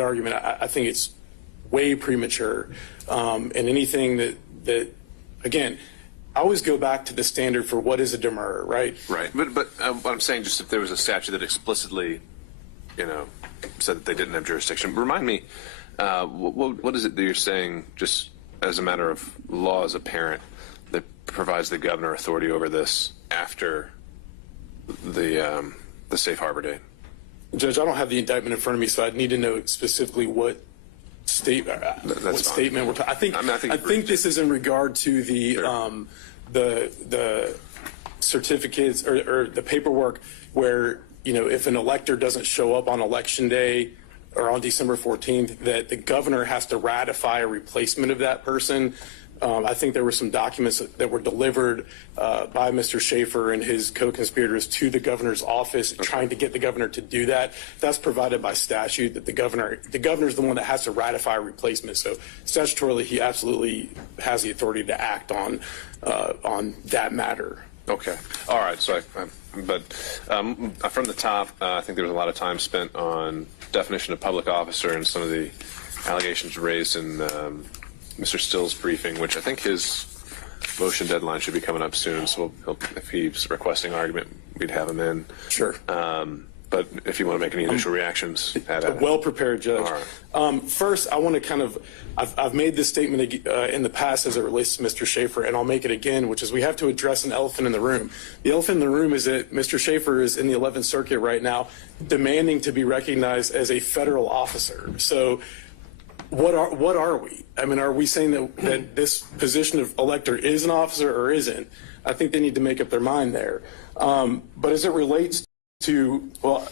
argument, I think it's way premature. And anything that again, I always go back to the standard for what is a demurrer, right? Right. But what I'm saying, just if there was a statute that explicitly, said that they didn't have jurisdiction, remind me, what is it that you're saying, just as a matter of law as a parent, that provides the governor authority over this after the safe harbor date? Judge, I don't have the indictment in front of me, so I'd need to know specifically what statement we're talking. I think this is in regard to the the certificates or the paperwork where if an elector doesn't show up on election day or on December 14th, that the governor has to ratify a replacement of that person. I think there were some documents that were delivered by Mr. Schaefer and his co-conspirators to the governor's office, trying to get the governor to do that. That's provided by statute, that the governor's the one that has to ratify a replacement. So statutorily, he absolutely has the authority to act on that matter. Okay. All right. So, from the top, I think there was a lot of time spent on definition of public officer and some of the allegations raised in Mr. Still's briefing, which I think his motion deadline should be coming up soon. So if he's requesting argument, we'd have him in. Sure. But if you want to make any initial reactions, well-prepared judge. All right. First, I want to I've made this statement in the past as it relates to Mr. Schaefer, and I'll make it again, which is we have to address an elephant in the room. The elephant in the room is that Mr. Schaefer is in the 11th Circuit right now demanding to be recognized as a federal officer. So what are we? I mean, are we saying that this position of elector is an officer or isn't? I think they need to make up their mind there. But as it relates to, well,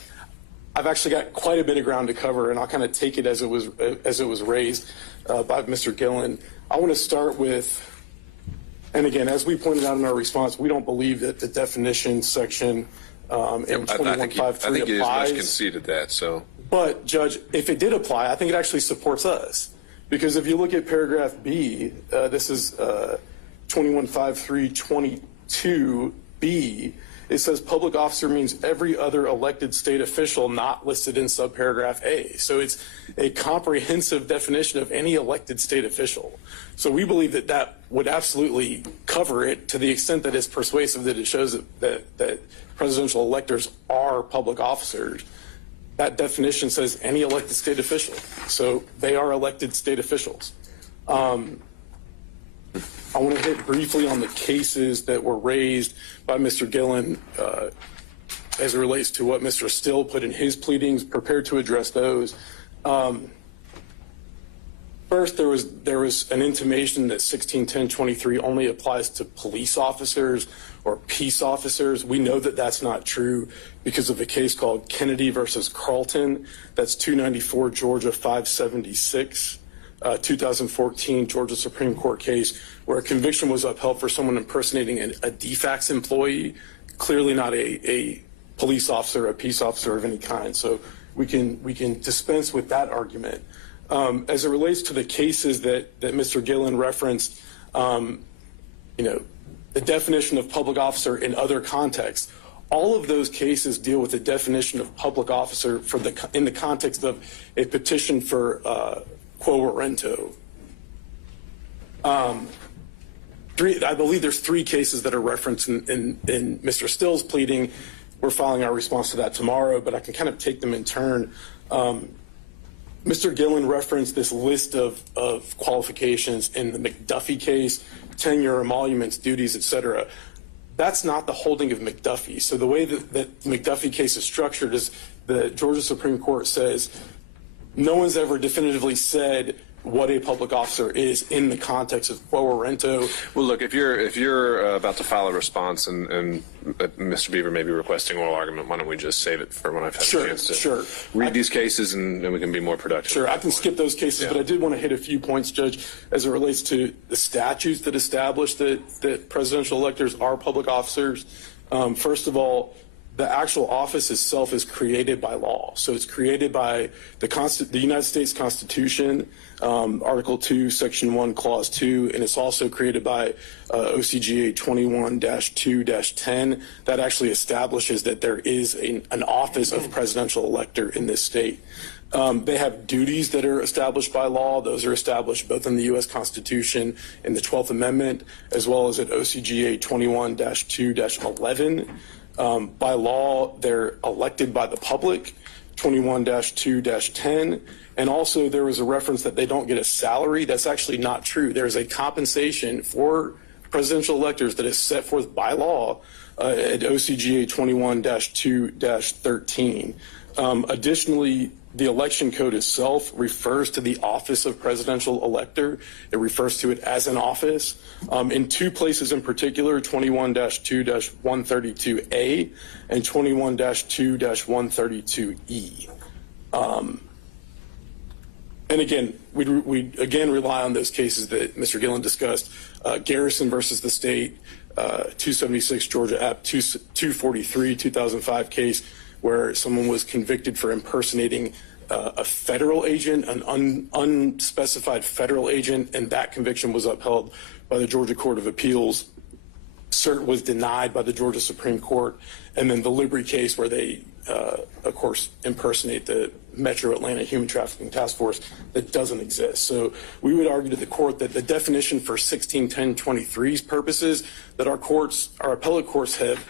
I've actually got quite a bit of ground to cover, and I'll kind of take it as it was raised by Mr. Gillen. I want to start with, and again, as we pointed out in our response, we don't believe that the definition section in 2153 applies. I think you just much conceded that. So, but Judge, if it did apply, I think it actually supports us, because if you look at paragraph B, this is 215322B. It says public officer means every other elected state official not listed in subparagraph A. So it's a comprehensive definition of any elected state official. So we believe that that would absolutely cover it to the extent that it's persuasive, that it shows that presidential electors are public officers. That definition says any elected state official. So they are elected state officials. I want to hit briefly on the cases that were raised by Mr. Gillen as it relates to what Mr. Still put in his pleadings, prepared to address those. First, there was an intimation that 161023 only applies to police officers or peace officers. We know that that's not true because of a case called Kennedy versus Carlton. That's 294 Georgia 576. 2014 Georgia Supreme Court case where a conviction was upheld for someone impersonating a DFACS employee, clearly not a police officer, a peace officer of any kind. So we can dispense with that argument. As it relates to the cases that Mr. Gillen referenced, the definition of public officer in other contexts, all of those cases deal with the definition of public officer in the context of a petition for quo warranto. I believe there's 3 cases that are referenced in Mr. Still's pleading. We're filing our response to that tomorrow, but I can kind of take them in turn. Mr. Gillen referenced this list of qualifications in the McDuffie case, tenure, emoluments, duties, etc. That's not the holding of McDuffie. So the way that the McDuffie case is structured is the Georgia Supreme Court says no one's ever definitively said what a public officer is in the context of quo warranto. Well, look, if you're about to file a response and Mr. Beaver may be requesting oral argument, why don't we just save it for when I've had a chance to read these cases and we can be more productive. Sure, I can skip those cases, but I did want to hit a few points, Judge, as it relates to the statutes that establish that presidential electors are public officers. First of all, the actual office itself is created by law. So it's created by the United States Constitution, Article 2, Section 1, Clause 2, and it's also created by OCGA 21-2-10. That actually establishes that there is an office of presidential elector in this state. They have duties that are established by law. Those are established both in the U.S. Constitution in the 12th Amendment, as well as at OCGA 21-2-11. By law, they're elected by the public, 21-2-10. And also there was a reference that they don't get a salary. That's actually not true. There's a compensation for presidential electors that is set forth by law at OCGA 21-2-13. Additionally, the election code itself refers to the office of presidential elector. It refers to it as an office. In two places in particular, 21-2-132A and 21-2-132E. And again, we again rely on those cases that Mr. Gillen discussed. Garrison versus the state, 276 Georgia App 243, 2005 case where someone was convicted for impersonating a federal agent, an unspecified federal agent, and that conviction was upheld by the Georgia Court of Appeals. Cert was denied by the Georgia Supreme Court. And then the Libri case where they, of course, impersonate the Metro Atlanta Human Trafficking Task Force that doesn't exist. So we would argue to the court that the definition for 161023's purposes that our appellate courts have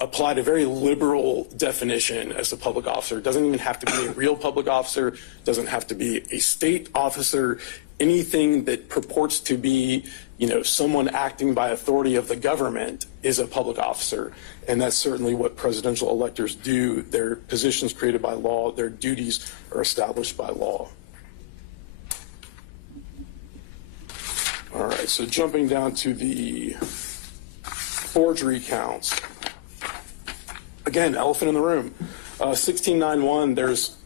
applied a very liberal definition as a public officer. It doesn't even have to be a real public officer, doesn't have to be a state officer, anything that purports to be, someone acting by authority of the government is a public officer. And that's certainly what presidential electors do. Their positions created by law, their duties are established by law. All right, so jumping down to the forgery counts. Again, elephant in the room. 1691, there's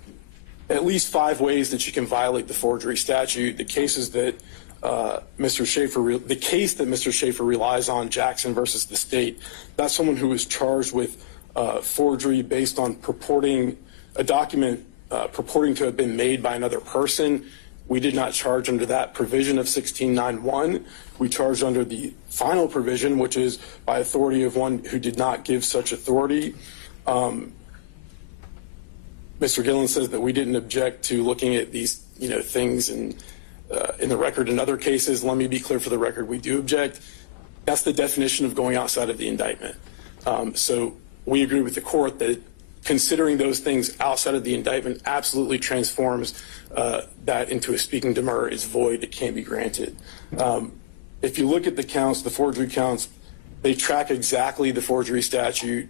at least 5 ways that you can violate the forgery statute. The cases that the case that Mr. Schaefer relies on, Jackson versus the state, that's someone who was charged with forgery based on purporting a document purporting to have been made by another person. We did not charge under that provision of 1691. We charged under the final provision, which is by authority of one who did not give such authority. Mr. Gillen says that we didn't object to looking at these, things in the record in other cases. Let me be clear for the record, we do object. That's the definition of going outside of the indictment. So we agree with the court that considering those things outside of the indictment absolutely transforms that into a speaking demurrer is void, it can't be granted. If you look at the counts, the forgery counts, they track exactly the forgery statute.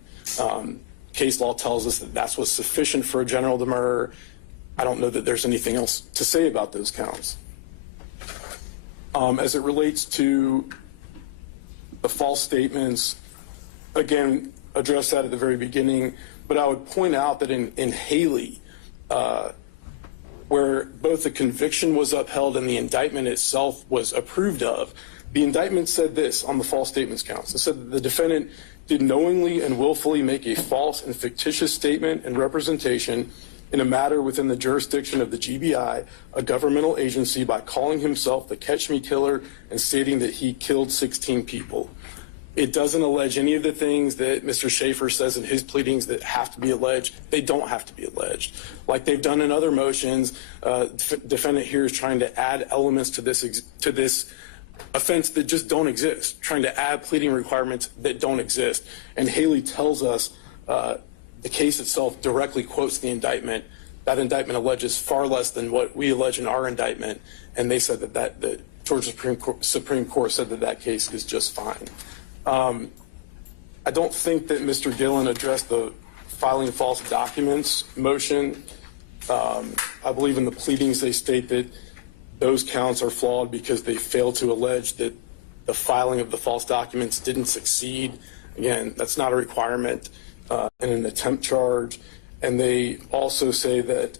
Case law tells us that that's what's sufficient for a general demurrer. I don't know that there's anything else to say about those counts. As it relates to the false statements, again, addressed that at the very beginning, but I would point out that in Haley, where both the conviction was upheld and the indictment itself was approved of, the indictment said this on the false statements counts. It said that the defendant did knowingly and willfully make a false and fictitious statement and representation in a matter within the jurisdiction of the GBI, a governmental agency, by calling himself the Catch Me Killer and stating that he killed 16 people. It doesn't allege any of the things that Mr. Schaefer says in his pleadings that have to be alleged. They don't have to be alleged. Like they've done in other motions, defendant here is trying to add elements to this offense that just don't exist, trying to add pleading requirements that don't exist. And Haley tells us the case itself directly quotes the indictment. That indictment alleges far less than what we allege in our indictment, and they said that the Georgia Supreme Court said that case is just fine. I don't think that Mr. Gillen addressed the filing false documents motion. I believe in the pleadings they state that those counts are flawed because they fail to allege that the filing of the false documents didn't succeed. Again, that's not a requirement in an attempt charge. And they also say that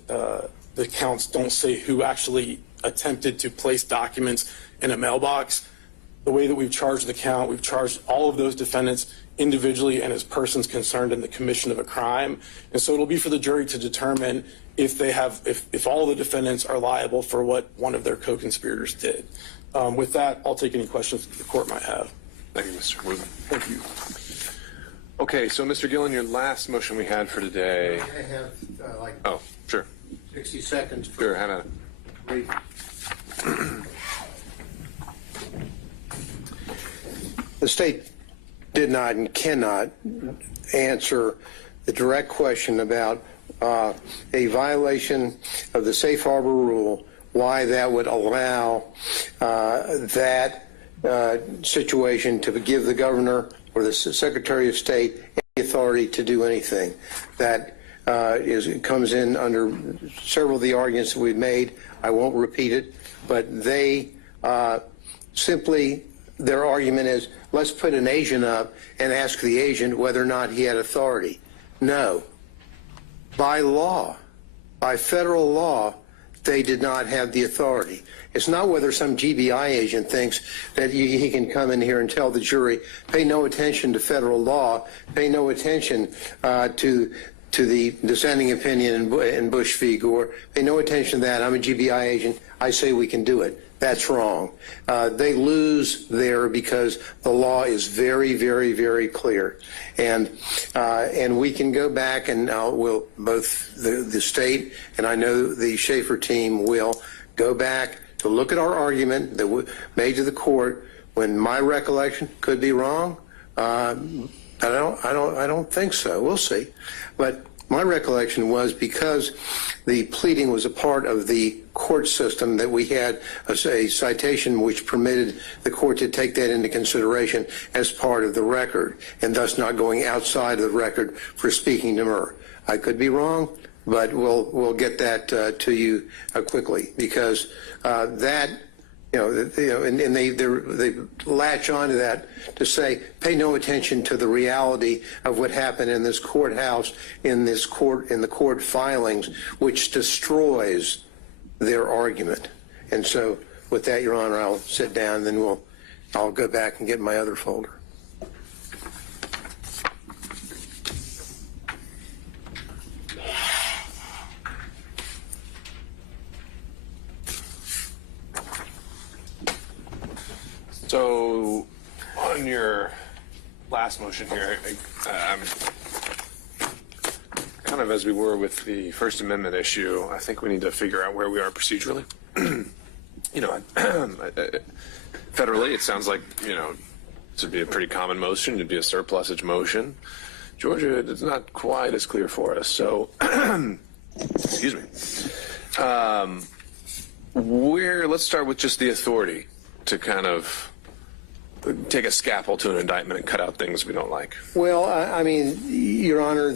the counts don't say who actually attempted to place documents in a mailbox. The way that we've charged the count, we've charged all of those defendants individually and as persons concerned in the commission of a crime. And so it'll be for the jury to determine if all the defendants are liable for what one of their co-conspirators did. With that, I'll take any questions that the court might have. Thank you, Mr. Woodman. Thank you. Okay, so Mr. Gillen, your last motion we had for today. I have oh, sure. 60 seconds. Sure, Hannah. The state did not and cannot answer the direct question about a violation of the safe harbor rule, why that would allow that situation to give the governor or the Secretary of State any authority to do anything. That comes in under several of the arguments that we've made. I won't repeat it, but they simply, their argument is, let's put an agent up and ask the agent whether or not he had authority. No. By law, by federal law, they did not have the authority. It's not whether some GBI agent thinks that he can come in here and tell the jury, pay no attention to federal law, pay no attention to the dissenting opinion in Bush v. Gore, pay no attention to that. I'm a GBI agent. I say we can do it. That's wrong. They lose there because the law is very, very, very clear. And we can go back and we'll, both the state and I know the Schaefer team will go back to look at our argument that we made to the court. When my recollection could be wrong, I don't think so. We'll see. But my recollection was because the pleading was a part of the court system that we had a citation which permitted the court to take that into consideration as part of the record and thus not going outside of the record for speaking Demurrer. I could be wrong, but we'll get that to you quickly because that. And they latch onto that to say, pay no attention to the reality of what happened in this courthouse, in the court filings, which destroys their argument. And so, with that, Your Honor, I'll sit down, then I'll go back and get my other folder. So, on your last motion here, kind of as we were with the First Amendment issue, I think we need to figure out where we are procedurally. Federally, it sounds like, this would be a pretty common motion. It'd be a surplusage motion. Georgia, it's not quite as clear for us. So, excuse me. Let's start with just the authority to kind of take a scalpel to an indictment and cut out things we don't like. Well, I mean, Your Honor,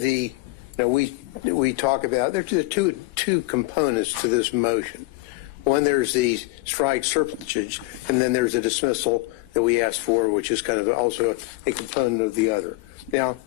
we talk about there's two components to this motion. One, there's the strike surplusage, and then there's a dismissal that we asked for, which is kind of also a component of the other. Now,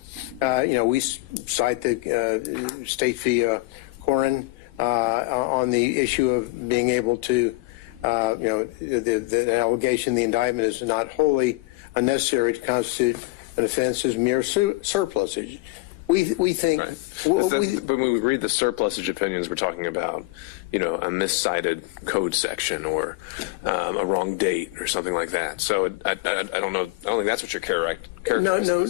we cite the State v. Corin on the issue of being able to. The allegation, the indictment is not wholly unnecessary to constitute an offense as mere surplusage. We think. Right. When we read the surplusage opinions, we're talking about, a miscited code section or a wrong date or something like that. So I don't know. I don't think that's what you're characterizing. No.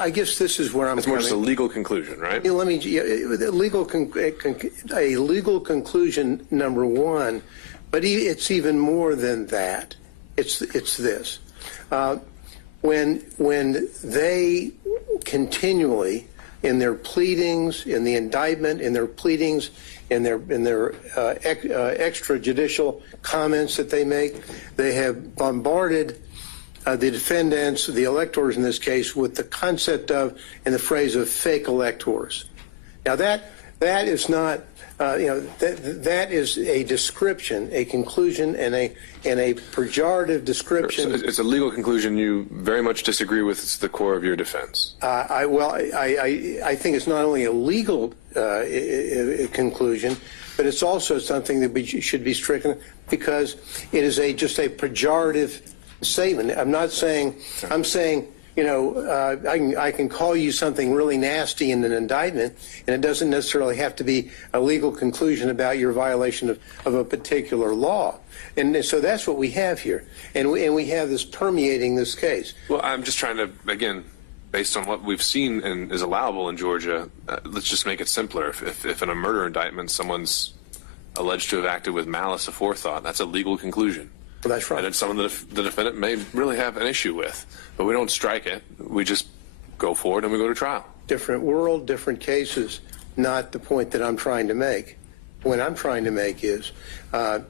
I guess this is where I'm. It's more just a legal conclusion, right? Let me. A legal conclusion, number one. But it's even more than that. It's this. When they continually, in their pleadings, in the indictment, in their pleadings, in their extrajudicial comments that they make, they have bombarded the defendants, the electors in this case, with the concept of, and the phrase of fake electors. Now that is not. That is a description, a conclusion, and a pejorative description. So it's a legal conclusion you very much disagree with. It's the core of your defense. I think it's not only a legal conclusion, but it's also something that should be stricken because it is just a pejorative statement. I'm not saying. I'm saying. I can call you something really nasty in an indictment, and it doesn't necessarily have to be a legal conclusion about your violation of a particular law. And so that's what we have here. And we have this permeating this case. Well, I'm just trying to, again, based on what we've seen and is allowable in Georgia, let's just make it simpler. If in a murder indictment someone's alleged to have acted with malice aforethought. That's a legal conclusion. Well, that's right. And it's something that the defendant may really have an issue with. But we don't strike it. We just go forward and we go to trial. Different world, different cases, not the point that I'm trying to make. What I'm trying to make is, and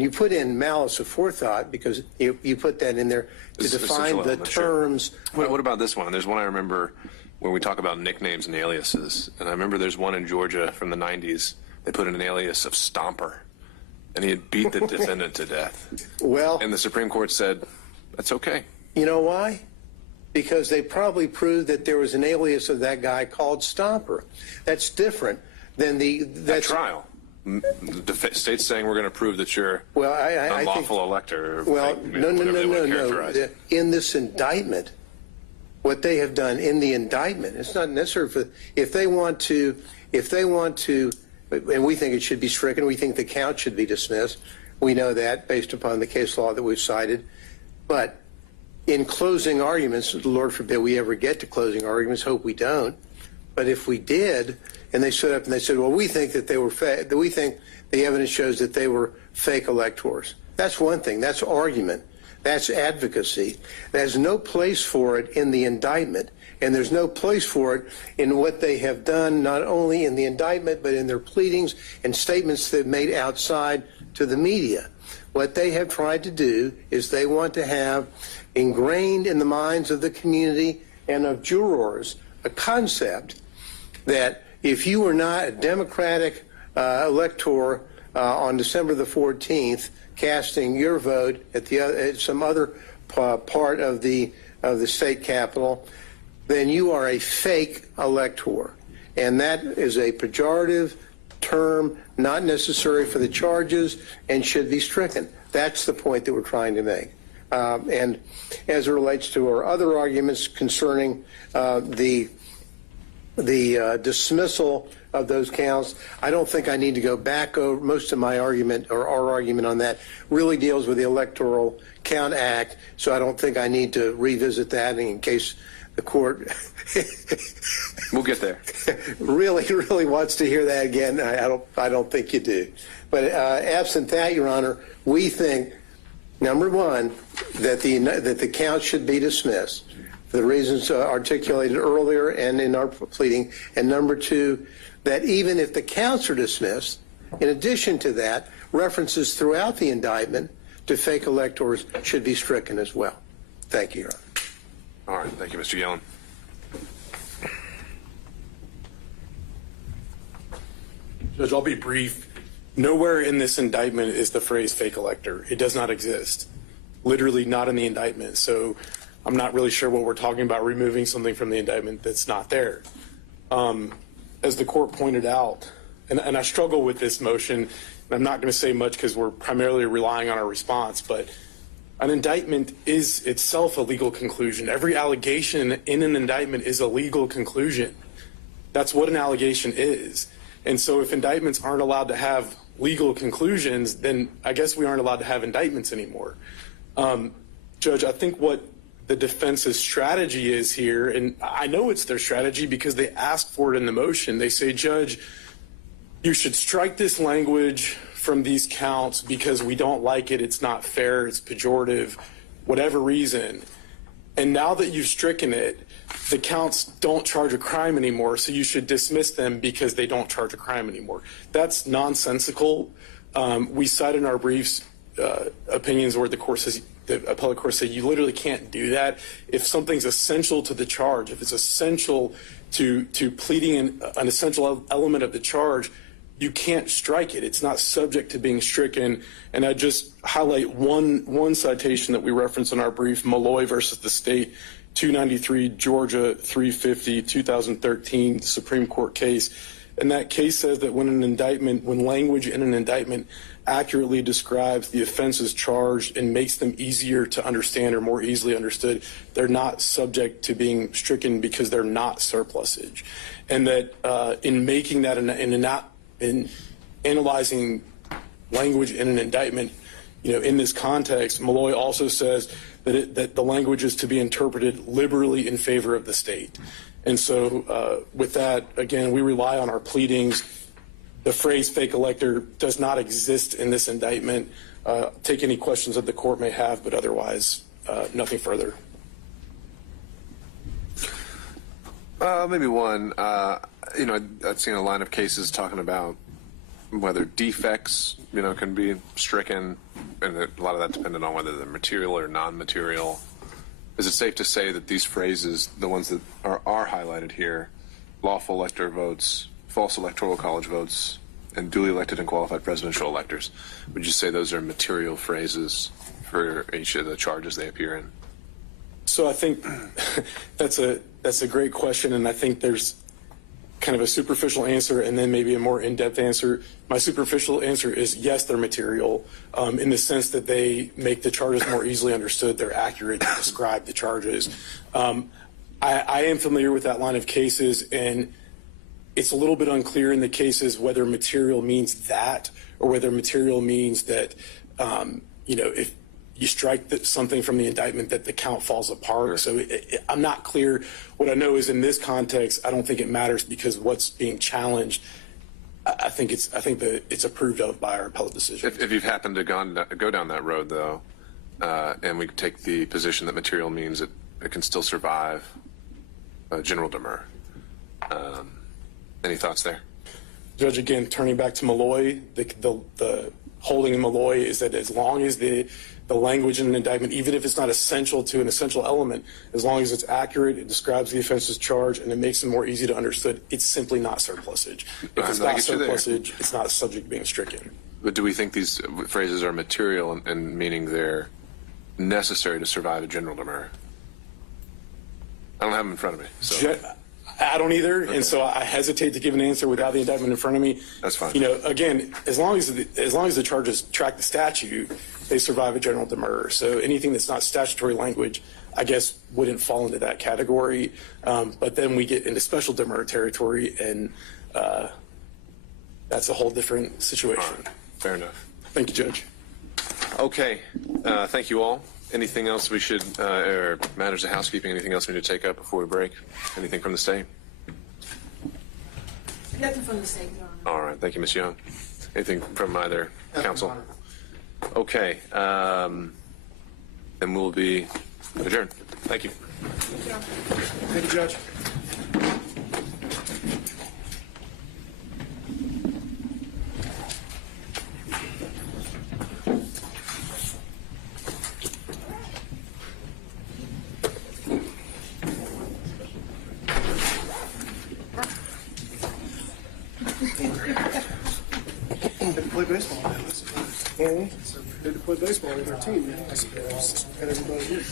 you put in malice aforethought because you put that in there to define the terms. Sure. What about this one? There's one I remember when we talk about nicknames and aliases. And I remember there's one in Georgia from the 90s. They put in an alias of Stomper. And he had beat the defendant to death. Well, and the Supreme Court said, that's okay. You know why? Because they probably proved that there was an alias of that guy called Stomper. That's different than that trial. The state's saying we're going to prove that you're unlawful elector. Well, no. In this indictment, what they have done in the indictment, it's not necessary if they want to, and we think it should be stricken. We think the count should be dismissed. We know that based upon the case law that we've cited. But in closing arguments, Lord forbid we ever get to closing arguments, hope we don't. But if we did, and they stood up and they said, well, we think that they were that we think the evidence shows that they were fake electors. That's one thing. That's argument. That's advocacy. There's no place for it in the indictment. And there's no place for it in what they have done, not only in the indictment, but in their pleadings and statements they've made outside to the media. What they have tried to do is they want to have ingrained in the minds of the community and of jurors a concept that if you were not a Democratic elector on December the 14th, casting your vote at some other part of the state capitol, then you are a fake elector. And that is a pejorative term, not necessary for the charges, and should be stricken. That's the point that we're trying to make. And as it relates to our other arguments concerning the dismissal of those counts, I don't think I need to go back over most of my argument, or our argument on that really deals with the Electoral Count Act, so I don't think I need to revisit that in case the court we'll get there. really wants to hear that again. I don't think you do. But absent that, Your Honor, we think, number one, that the count should be dismissed for the reasons articulated earlier and in our pleading, and number two, that even if the counts are dismissed, in addition to that, references throughout the indictment to fake electors should be stricken as well. Thank you, Your Honor. All right. Thank you, Mr. Yellen. Judge, I'll be brief. Nowhere in this indictment is the phrase fake elector. It does not exist. Literally not in the indictment. So I'm not really sure what we're talking about, removing something from the indictment that's not there. As the court pointed out, and I struggle with this motion, and I'm not going to say much because we're primarily relying on our response, but an indictment is itself a legal conclusion. Every allegation in an indictment is a legal conclusion. That's what an allegation is. And so if indictments aren't allowed to have legal conclusions, then I guess we aren't allowed to have indictments anymore. Judge, I think what the defense's strategy is here, and I know it's their strategy because they asked for it in the motion. They say, Judge, you should strike this language from these counts because we don't like it, it's not fair, it's pejorative, whatever reason. And now that you've stricken it, the counts don't charge a crime anymore, so you should dismiss them because they don't charge a crime anymore. That's nonsensical. We cite in our briefs opinions where the appellate court said you literally can't do that. If something's essential to the charge, if it's essential to pleading an essential element of the charge, you can't strike it. It's not subject to being stricken. And I just highlight one citation that we reference in our brief, Malloy versus the state, 293 Georgia 350 2013 Supreme Court case. And that case says that when language in an indictment accurately describes the offenses charged and makes them easier to understand or more easily understood, they're not subject to being stricken because they're not surplusage. And that in making that in analyzing language in an indictment, in this context, Malloy also says that the language is to be interpreted liberally in favor of the state. And so with that, again, we rely on our pleadings. the phrase fake elector does not exist in this indictment. Take any questions that the court may have, but otherwise, nothing further. Maybe one. I've seen a line of cases talking about whether defects, can be stricken, and a lot of that depended on whether they're material or non-material. Is it safe to say that these phrases, the ones that are highlighted here, lawful elector votes, false electoral college votes, and duly elected and qualified presidential electors, would you say those are material phrases for each of the charges they appear in? So I think that's a great question, and I think there's kind of a superficial answer and then maybe a more in-depth answer. My superficial answer is yes, they're material in the sense that they make the charges more easily understood. They're accurate to describe the charges. I am familiar with that line of cases, and it's a little bit unclear in the cases whether material means that or whether material means that, if you strike something from the indictment that the count falls apart. Sure. So I'm not clear. What I know is in this context, I don't think it matters because what's being challenged, I think that it's approved of by our appellate decision. If you've happened to go down that road, though, and we take the position that material means it can still survive General Demurrer, any thoughts there? Judge, again, turning back to Malloy, the holding in Malloy is that as long as the language in an indictment, even if it's not essential to an essential element, as long as it's accurate, it describes the offense's charge, and it makes it more easy to understand, it's simply not surplusage. If it's not surplusage, it's not subject to being stricken. But do we think these phrases are material and meaning they're necessary to survive a General Demurrer? I don't have them in front of me. So. I don't either, okay. And so I hesitate to give an answer without the indictment in front of me. That's fine. Again, as long as the charges track the statute, they survive a General Demurrer. So anything that's not statutory language, I guess, wouldn't fall into that category. But then we get into special Demurrer territory, and that's a whole different situation. All right. Fair enough. Thank you, Judge. Okay. Thank you all. Anything else we should, or matters of housekeeping, anything else we need to take up before we break? Anything from the state? Nothing from the state, Your Honor. All right. Thank you, Ms. Young. Anything from either counsel? Okay. Then we'll be adjourned. Thank you. Thank you, Judge. Play baseball. They had to play baseball with their team. I suppose. And everybody did.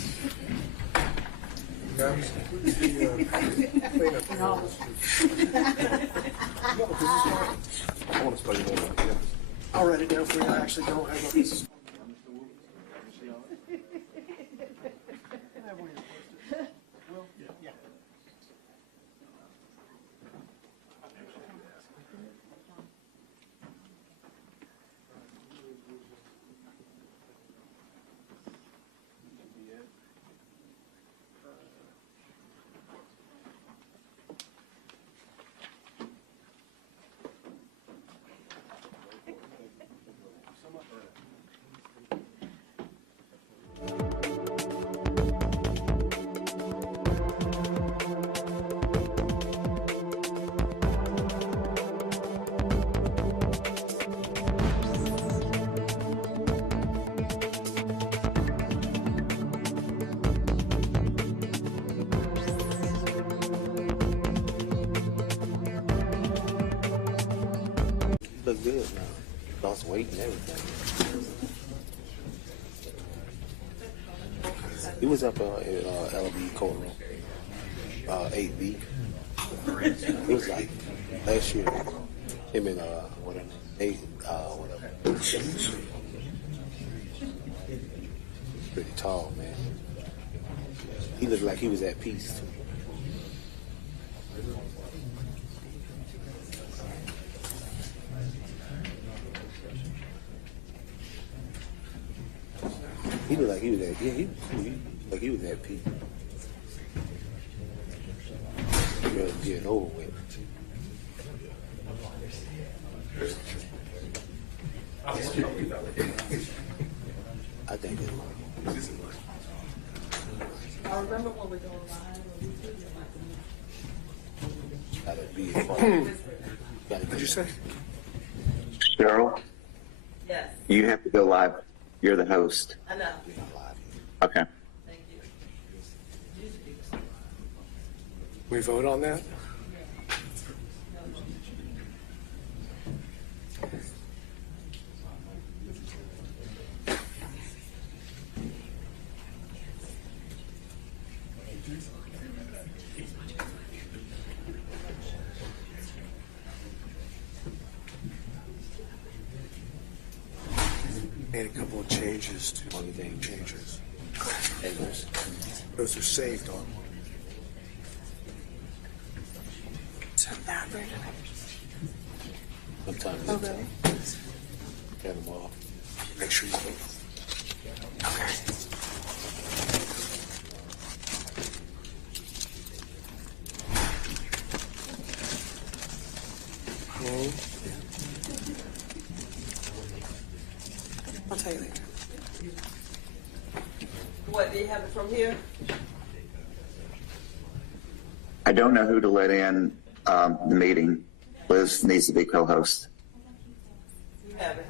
I'll write it down for you. I actually don't have a piece of. Look good now. Lost weight and everything. He was up at LB courtroom, 8B. It was like last year. Him and whatever. Pretty tall, man. He looked like he was at peace. He looked like he was at, like he was at peace. Getting over with. Gotta be. What'd you say? Cheryl, Yes, you have to go live. You're the host. I know. Okay. Thank you. We vote on that? Made a couple of changes to one thing changes. Those are saved on. Sometimes Oh, really? cut them off. Make sure you vote. Okay. I'll tell you later. What, do you have it from here? I don't know who to let in the meeting. Liz needs to be co-host. You have it.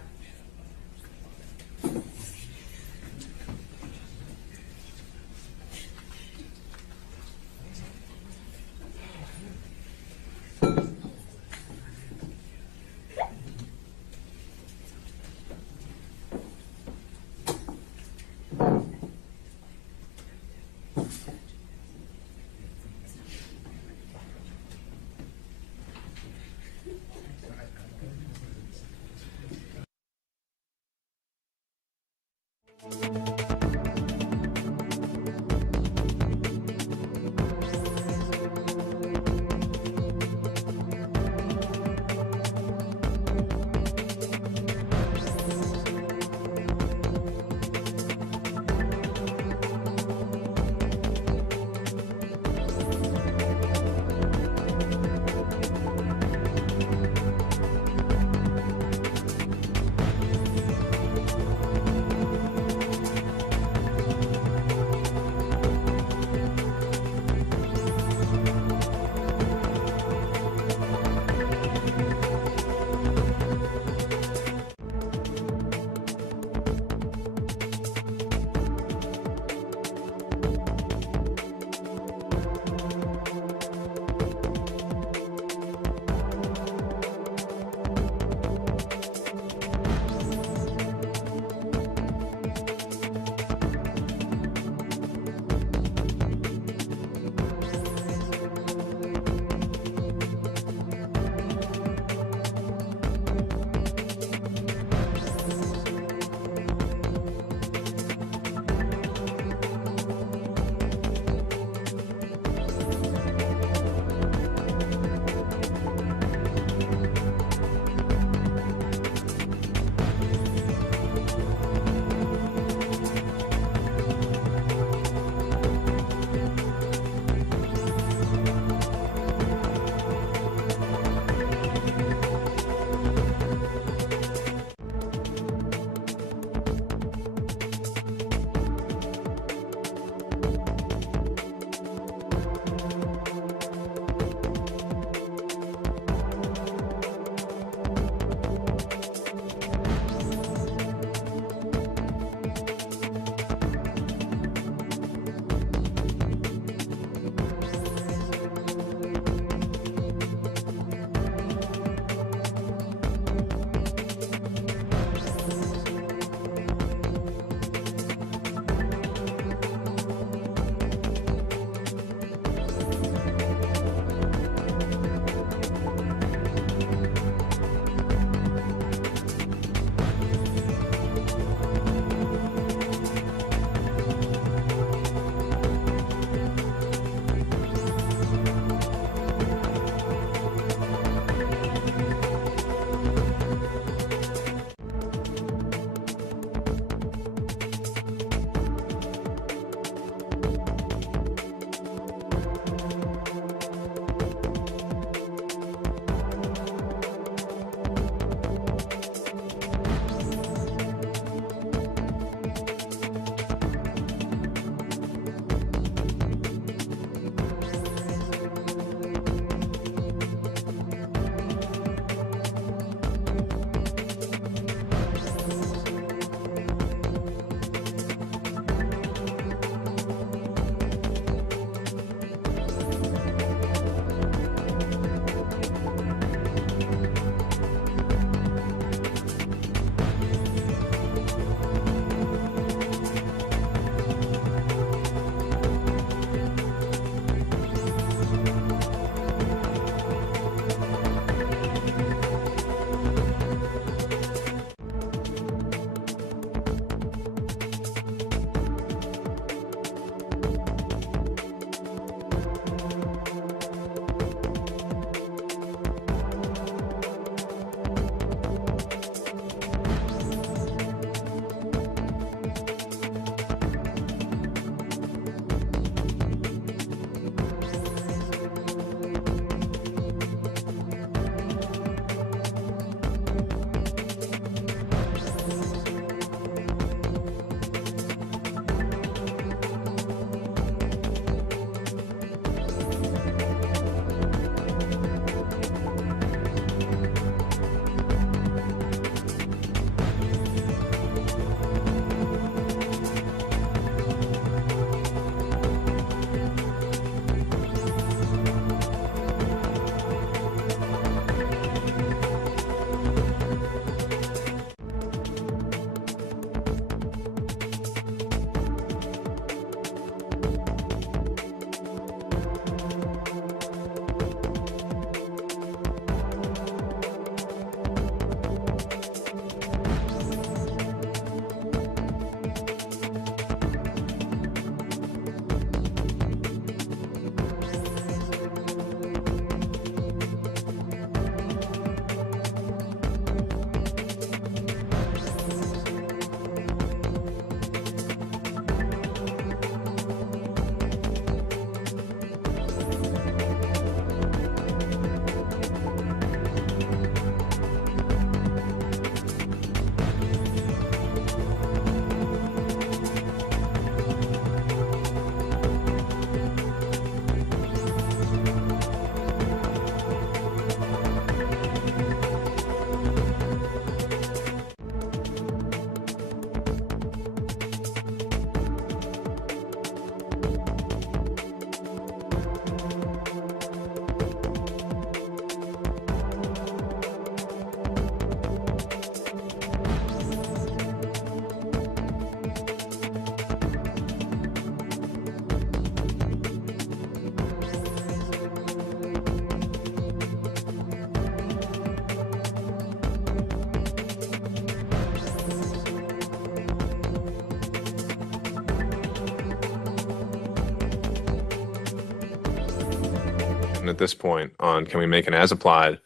position at this point on can we make an as-applied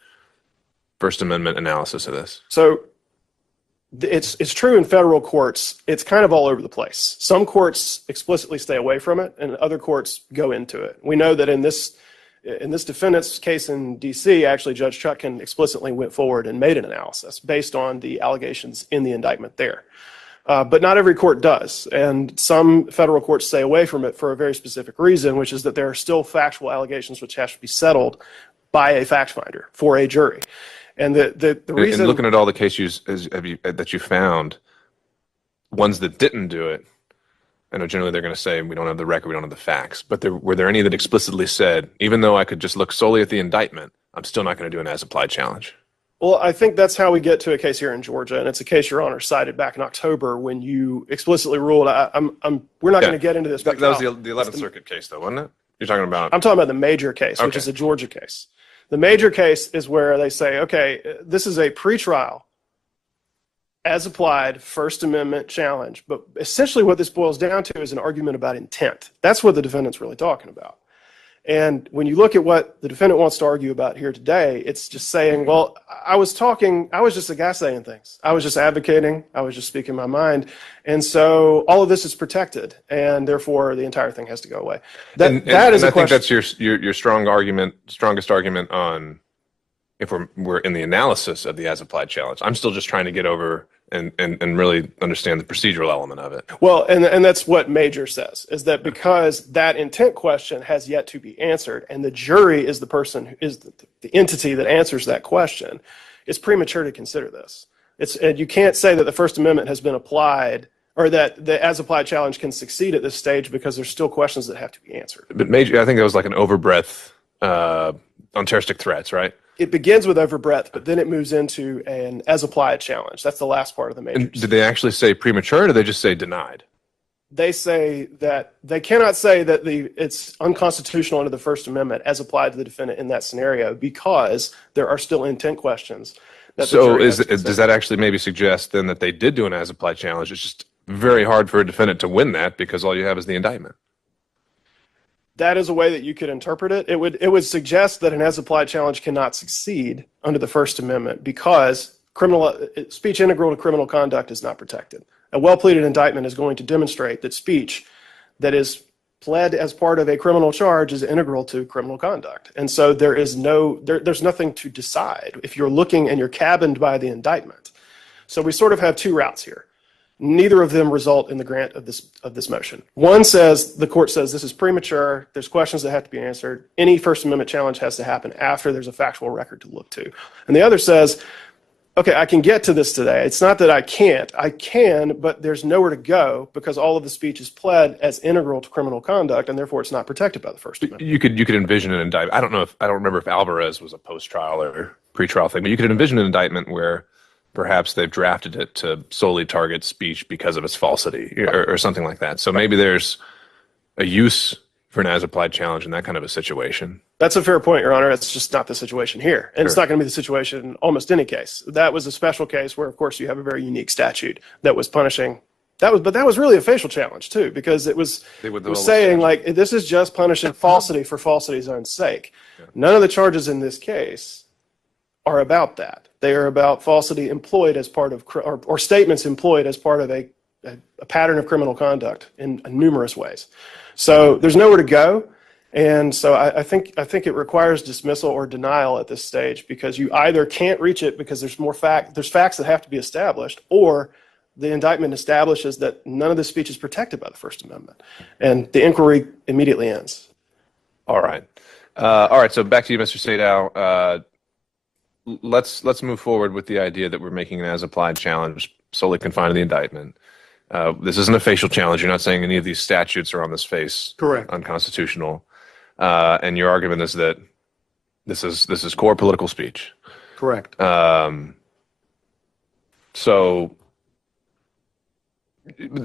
First Amendment analysis of this? So it's true in federal courts. It's kind of all over the place. Some courts explicitly stay away from it, and other courts go into it. We know that in this defendant's case in D.C., actually Judge Chutkan explicitly went forward and made an analysis based on the allegations in the indictment there. But not every court does, and some federal courts stay away from it for a very specific reason, which is that there are still factual allegations which have to be settled by a fact finder for a jury. And the reason... And looking at all the cases that you found, ones that didn't do it, I know generally they're going to say we don't have the record, we don't have the facts, but were there any that explicitly said, even though I could just look solely at the indictment, I'm still not going to do an as-applied challenge? Well, I think that's how we get to a case here in Georgia, and it's a case Your Honor cited back in October when you explicitly ruled. We're not going to get into this. That was the 11th Circuit case, though, wasn't it? You're talking about? I'm talking about the major case, which is a Georgia case. The major case is where they say, okay, this is a pretrial, as applied First Amendment challenge, but essentially what this boils down to is an argument about intent. That's what the defendant's really talking about. And when you look at what the defendant wants to argue about here today, it's just saying, well, I was just a guy saying things. I was just advocating. I was just speaking my mind. And so all of this is protected, and therefore the entire thing has to go away. That is a question. I think that's your strongest argument on if we're in the analysis of the as-applied challenge. I'm still just trying to get over and really understand the procedural element of it. Well, and that's what Major says, is that because that intent question has yet to be answered, and the jury is the person who is the entity that answers that question, it's premature to consider this. And you can't say that the First Amendment has been applied, or that the as-applied challenge can succeed at this stage because there's still questions that have to be answered. But Major, I think that was like an overbreadth on terroristic threats, right? It begins with overbreadth, but then it moves into an as-applied challenge. That's the last part of the Major. Did they actually say premature, or did they just say denied? They say that they cannot say that it's unconstitutional under the First Amendment as applied to the defendant in that scenario because there are still intent questions. So does that actually maybe suggest then that they did do an as-applied challenge? It's just very hard for a defendant to win that because all you have is the indictment. That is a way that you could interpret it. It would suggest that an as-applied challenge cannot succeed under the First Amendment because speech integral to criminal conduct is not protected. A well-pleaded indictment is going to demonstrate that speech that is pled as part of a criminal charge is integral to criminal conduct. And so there's nothing to decide if you're looking and you're cabined by the indictment. So we sort of have two routes here. Neither of them result in the grant of this motion. One says, the court says this is premature, there's questions that have to be answered, any First Amendment challenge has to happen after there's a factual record to look to. And the other says, okay, I can get to this today. It's not that I can't. I can, but there's nowhere to go because all of the speech is pled as integral to criminal conduct, and therefore it's not protected by the First Amendment. You could envision an indictment. I don't remember if Alvarez was a post-trial or pre-trial thing, but you could envision an indictment where perhaps they've drafted it to solely target speech because of its falsity or something like that. So maybe there's a use for an as-applied challenge in that kind of a situation. That's a fair point, Your Honor. That's just not the situation here. And It's not going to be the situation in almost any case. That was a special case where, of course, you have a very unique statute that was punishing. But that was really a facial challenge, too, because it was saying, like, this is just punishing falsity for falsity's own sake. Yeah. None of the charges in this case are about that. They are about falsity employed as part of, or statements employed as part of a pattern of criminal conduct in numerous ways. So there's nowhere to go. And so I think it requires dismissal or denial at this stage because you either can't reach it because there's facts that have to be established, or the indictment establishes that none of the speech is protected by the First Amendment. And the inquiry immediately ends. All right. So back to you, Mr. Sadow. Let's move forward with the idea that we're making an as-applied challenge solely confined to the indictment. This isn't a facial challenge. You're not saying any of these statutes are on this face unconstitutional. And your argument is that this is core political speech. Correct. So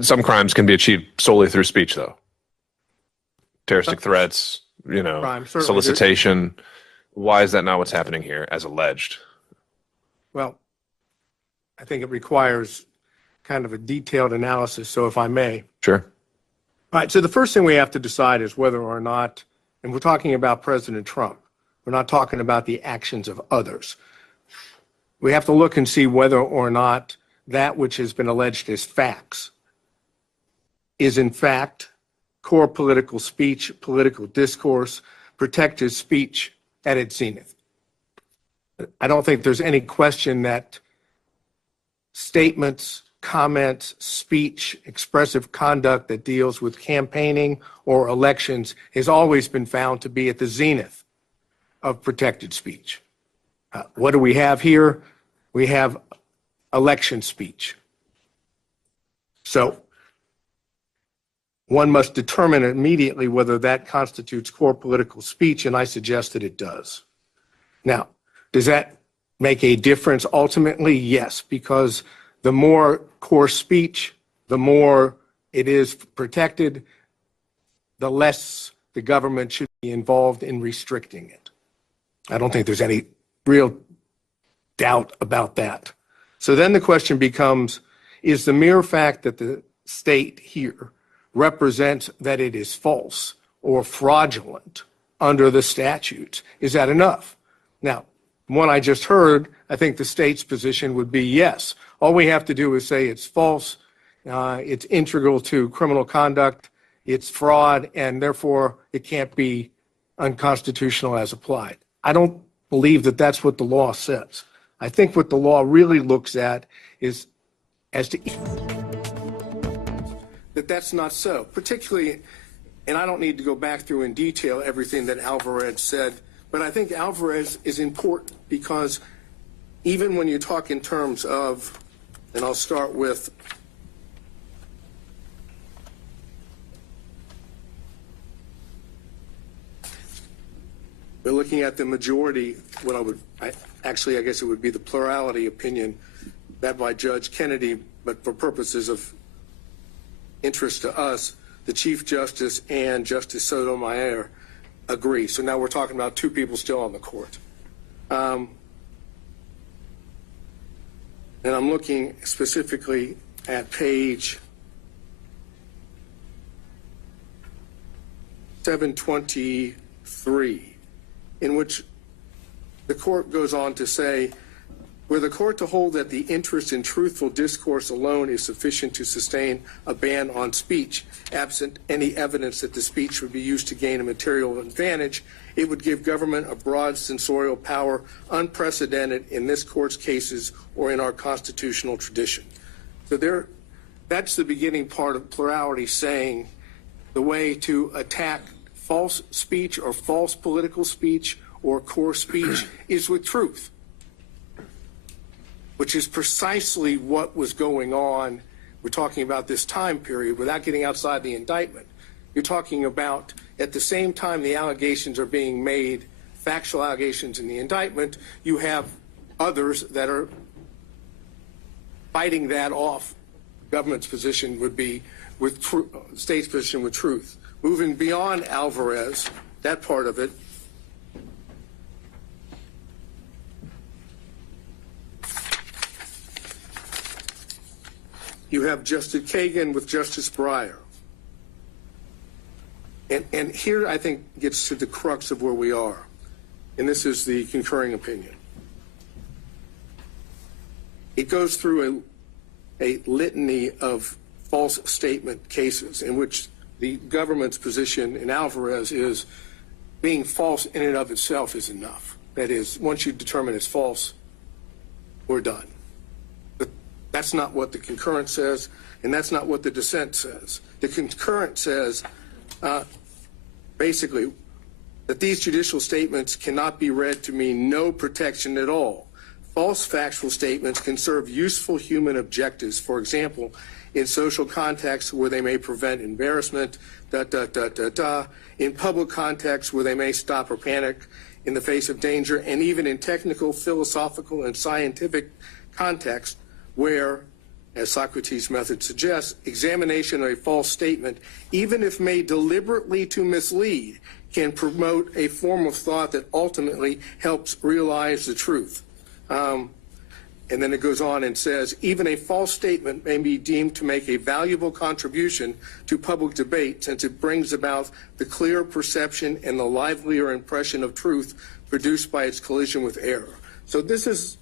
some crimes can be achieved solely through speech, though. Terroristic threats, solicitation. Why is that not what's happening here, as alleged? Well, I think it requires kind of a detailed analysis, so if I may. Sure. All right, so the first thing we have to decide is whether or not, and we're talking about President Trump, We're not talking about the actions of others. We have to look and see whether or not that which has been alleged as facts is in fact core political speech, political discourse, protected speech at its zenith. I don't think there's any question that statements, comments, speech, expressive conduct that deals with campaigning or elections has always been found to be at the zenith of protected speech. What do we have here? We have election speech. So one must determine immediately whether that constitutes core political speech, and I suggest that it does. Now, does that make a difference ultimately? Yes, because the more core speech, the more it is protected, the less the government should be involved in restricting it. I don't think there's any real doubt about that. So then the question becomes, is the mere fact that the state here represents that it is false or fraudulent under the statutes, is that enough? Now, from what I just heard, I think the state's position would be yes. All we have to do is say it's false, it's integral to criminal conduct, it's fraud, and therefore it can't be unconstitutional as applied. I don't believe that that's what the law says. I think what the law really looks at is as to that that's not so, particularly, and I don't need to go back through in detail everything that Alvarez said, but I think Alvarez is important because even when you talk in terms of, and I'll start with we're looking at the majority, I guess it would be the plurality opinion that by Judge Kennedy, but for purposes of interest to us, the Chief Justice and Justice Sotomayor agree. So now we're talking about two people still on the court. And I'm looking specifically at page 723, in which the court goes on to say, were the court to hold that the interest in truthful discourse alone is sufficient to sustain a ban on speech, absent any evidence that the speech would be used to gain a material advantage, it would give government a broad censorial power unprecedented in this court's cases or in our constitutional tradition. So that's the beginning part of plurality, saying the way to attack false speech or false political speech or core speech is with truth, which is precisely what was going on. We're talking about this time period without getting outside the indictment. You're talking about at the same time the allegations are being made, factual allegations in the indictment, you have others that are fighting that off. Government's position would be with state's position with truth. Moving beyond Alvarez, that part of it, you have Justice Kagan with Justice Breyer. And here I think gets to the crux of where we are. And this is the concurring opinion. It goes through a litany of false statement cases in which the government's position in Alvarez is being false in and of itself is enough. That is, once you determine it's false, we're done. But that's not what the concurrent says, and that's not what the dissent says. The concurrent says, basically, that these judicial statements cannot be read to mean no protection at all. False factual statements can serve useful human objectives, for example, in social contexts where they may prevent embarrassment, in public contexts where they may stop or panic in the face of danger, and even in technical, philosophical, and scientific contexts where, as Socrates' method suggests, examination of a false statement, even if made deliberately to mislead, can promote a form of thought that ultimately helps realize the truth. And then it goes on and says, even a false statement may be deemed to make a valuable contribution to public debate since it brings about the clear perception and the livelier impression of truth produced by its collision with error. So this is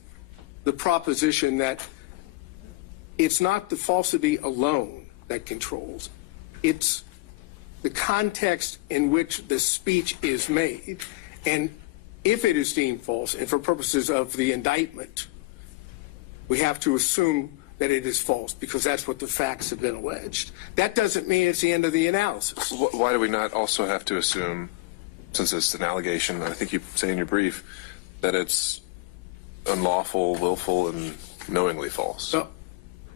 the proposition that it's not the falsity alone that controls. It's the context in which the speech is made. And if it is deemed false, and for purposes of the indictment, we have to assume that it is false because that's what the facts have been alleged. That doesn't mean it's the end of the analysis. Why do we not also have to assume, since it's an allegation, I think you say in your brief, that it's unlawful, willful, and knowingly false? So,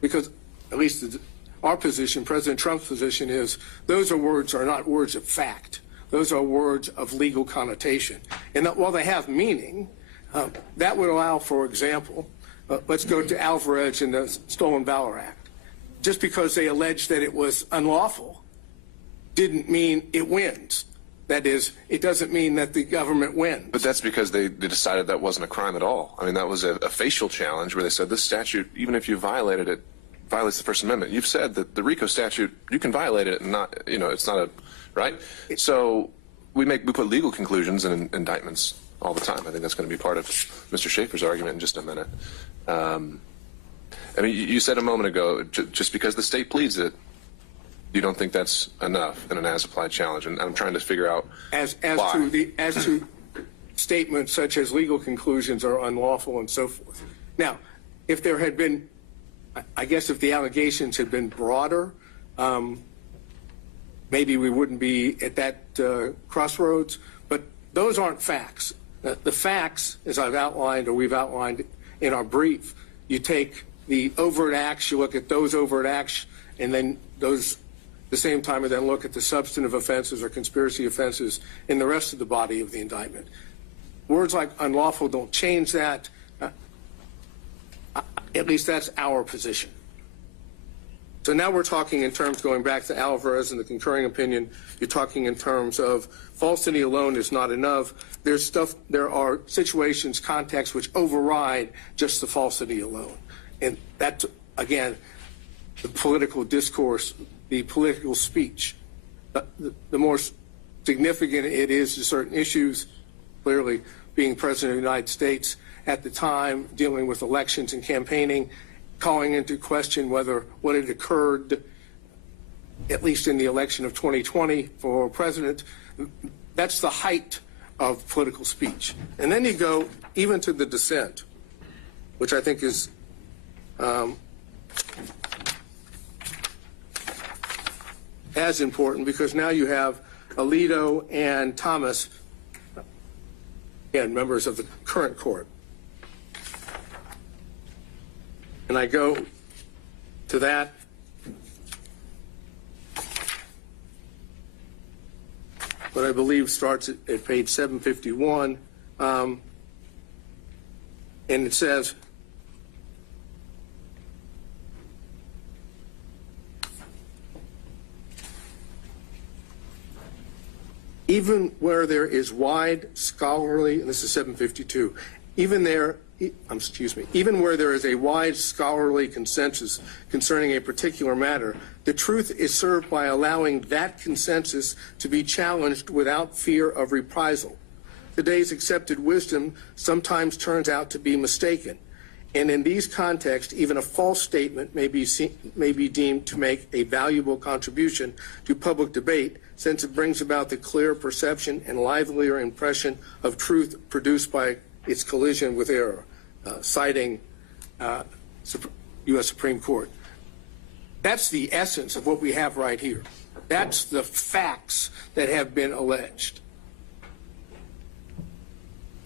because at least our position, President Trump's position is those are not words of fact. Those are words of legal connotation. And that while they have meaning, that would allow, for example, let's go to Alvarez and the Stolen Valor Act. Just because they alleged that it was unlawful didn't mean it wins. That is, it doesn't mean that the government wins. But that's because they decided that wasn't a crime at all. I mean, that was a facial challenge where they said this statute, even if you violated it, violates the First Amendment. You've said that the RICO statute, you can violate it and not, it's not a, right? So we put legal conclusions in indictments all the time. I think that's going to be part of Mr. Schaefer's argument in just a minute. I mean, you said a moment ago, just because the state pleads it, you don't think that's enough in an as-applied challenge, and I'm trying to figure out as why. to statements such as legal conclusions are unlawful and so forth. Now, if there had been, I guess, if the allegations had been broader, maybe we wouldn't be at that crossroads. But those aren't facts. The facts, as I've outlined or we've outlined in our brief, you take the overt acts, you look at those overt acts, and then those. At the same time, and then look at the substantive offenses or conspiracy offenses in the rest of the body of the indictment. Words like unlawful don't change that. At least that's our position. So now we're talking in terms, going back to Alvarez and the concurring opinion, you're talking in terms of falsity alone is not enough. There are situations, contexts which override just the falsity alone. And that's, again, the political discourse, the political speech. The more significant it is to certain issues, clearly being President of the United States at the time, dealing with elections and campaigning, calling into question whether what had occurred, at least in the election of 2020 for president, that's the height of political speech. And then you go even to the dissent, which I think is as important, because now you have Alito and Thomas, again, members of the current court. And I go to that. What I believe starts at page 751. And it says, even where there is wide scholarly, and this is 752, even where there is a wide scholarly consensus concerning a particular matter, the truth is served by allowing that consensus to be challenged without fear of reprisal. Today's accepted wisdom sometimes turns out to be mistaken, and in these contexts, even a false statement may be deemed to make a valuable contribution to public debate, since it brings about the clear perception and livelier impression of truth produced by its collision with error, citing U.S. Supreme Court. That's the essence of what we have right here. That's the facts that have been alleged.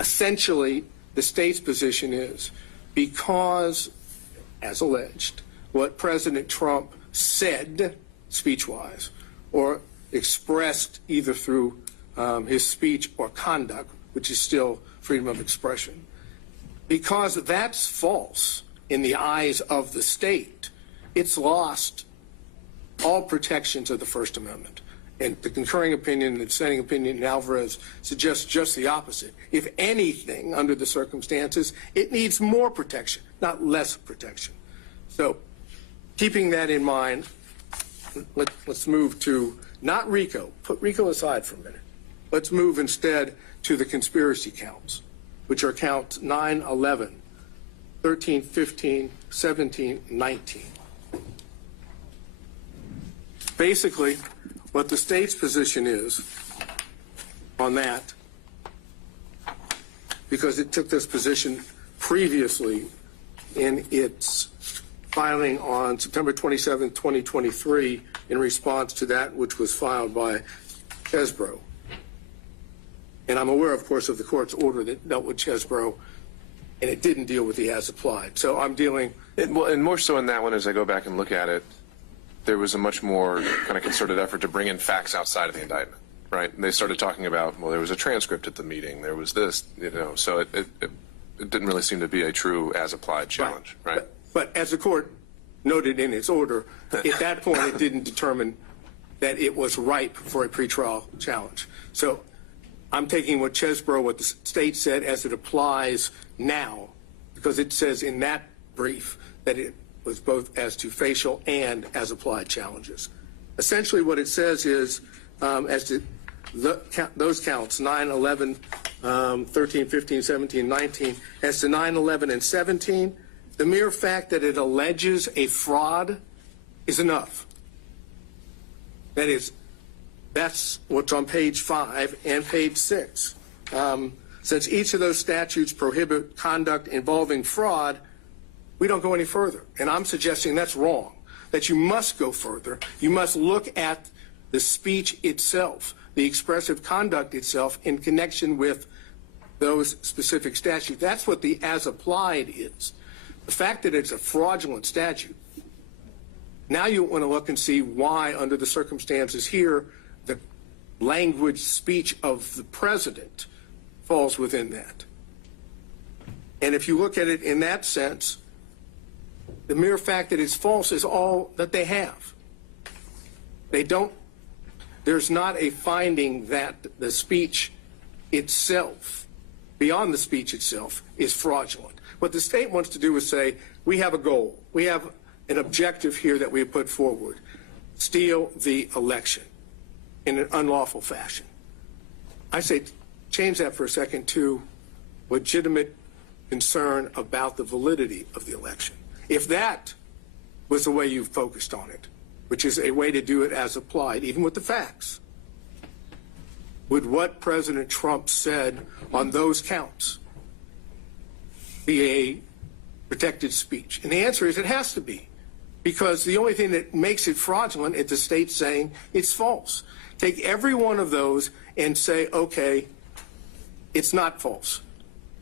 Essentially, the state's position is because, as alleged, what President Trump said speech-wise or expressed either through his speech or conduct, which is still freedom of expression, because that's false in the eyes of the state, it's lost all protections of the First Amendment. And the concurring opinion and the dissenting opinion in Alvarez suggests just the opposite. If anything, under the circumstances, it needs more protection, not less protection. So keeping that in mind, let's move to not RICO. Put RICO aside for a minute. let's move instead to the conspiracy counts, which are counts 9, 11, 13, 15, 17, 19. Basically, what the state's position is on that, because it took this position previously in its filing on September 27, 2023, in response to that which was filed by Chesbrough. And I'm aware, of course, of the court's order that dealt with Chesbrough, and it didn't deal with the as applied. So I'm dealing. And more so in that one, as I go back and look at it, there was a much more kind of concerted effort to bring in facts outside of the indictment, right? And they started talking about, well, there was a transcript at the meeting, there was this, so it didn't really seem to be a true as applied challenge, right? But as the court noted in its order, at that point it didn't determine that it was ripe for a pretrial challenge. So I'm taking what Chesbrough, what the state said as it applies now, because it says in that brief that it was both as to facial and as applied challenges. Essentially what it says is, as to those counts, 9, 11, 13, 15, 17, 19, as to 9, 11, and 17, the mere fact that it alleges a fraud is enough. That is, that's what's on page 5 and page 6. Since each of those statutes prohibit conduct involving fraud, we don't go any further. And I'm suggesting that's wrong, that you must go further. You must look at the speech itself, the expressive conduct itself in connection with those specific statutes. That's what the as applied is. The fact that it's a fraudulent statute, now you want to look and see why, under the circumstances here, the language speech of the president falls within that. And if you look at it in that sense, the mere fact that it's false is all that they have. There's not a finding that the speech itself, beyond the speech itself, is fraudulent. What the state wants to do is say, we have a goal. We have an objective here that we have put forward. Steal the election in an unlawful fashion. I say change that for a second to legitimate concern about the validity of the election. If that was the way you focused on it, which is a way to do it as applied, even with the facts, would what President Trump said on those counts be a protected speech? And the answer is it has to be, because the only thing that makes it fraudulent is the state saying it's false. Take every one of those and say, okay, it's not false.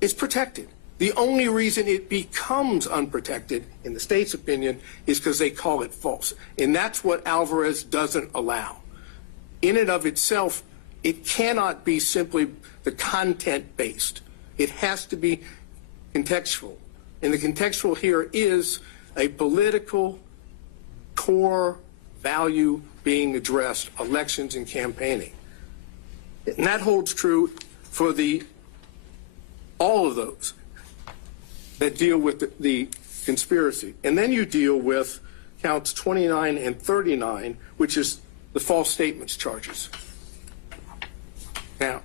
It's protected. The only reason it becomes unprotected, in the state's opinion, is because they call it false. And that's what Alvarez doesn't allow. In and of itself, it cannot be simply the content-based. It has to be contextual. And the contextual here is a political core value being addressed, elections and campaigning. And that holds true for all of those that deal with the conspiracy. And then you deal with counts 29 and 39, which is the false statements charges. Now,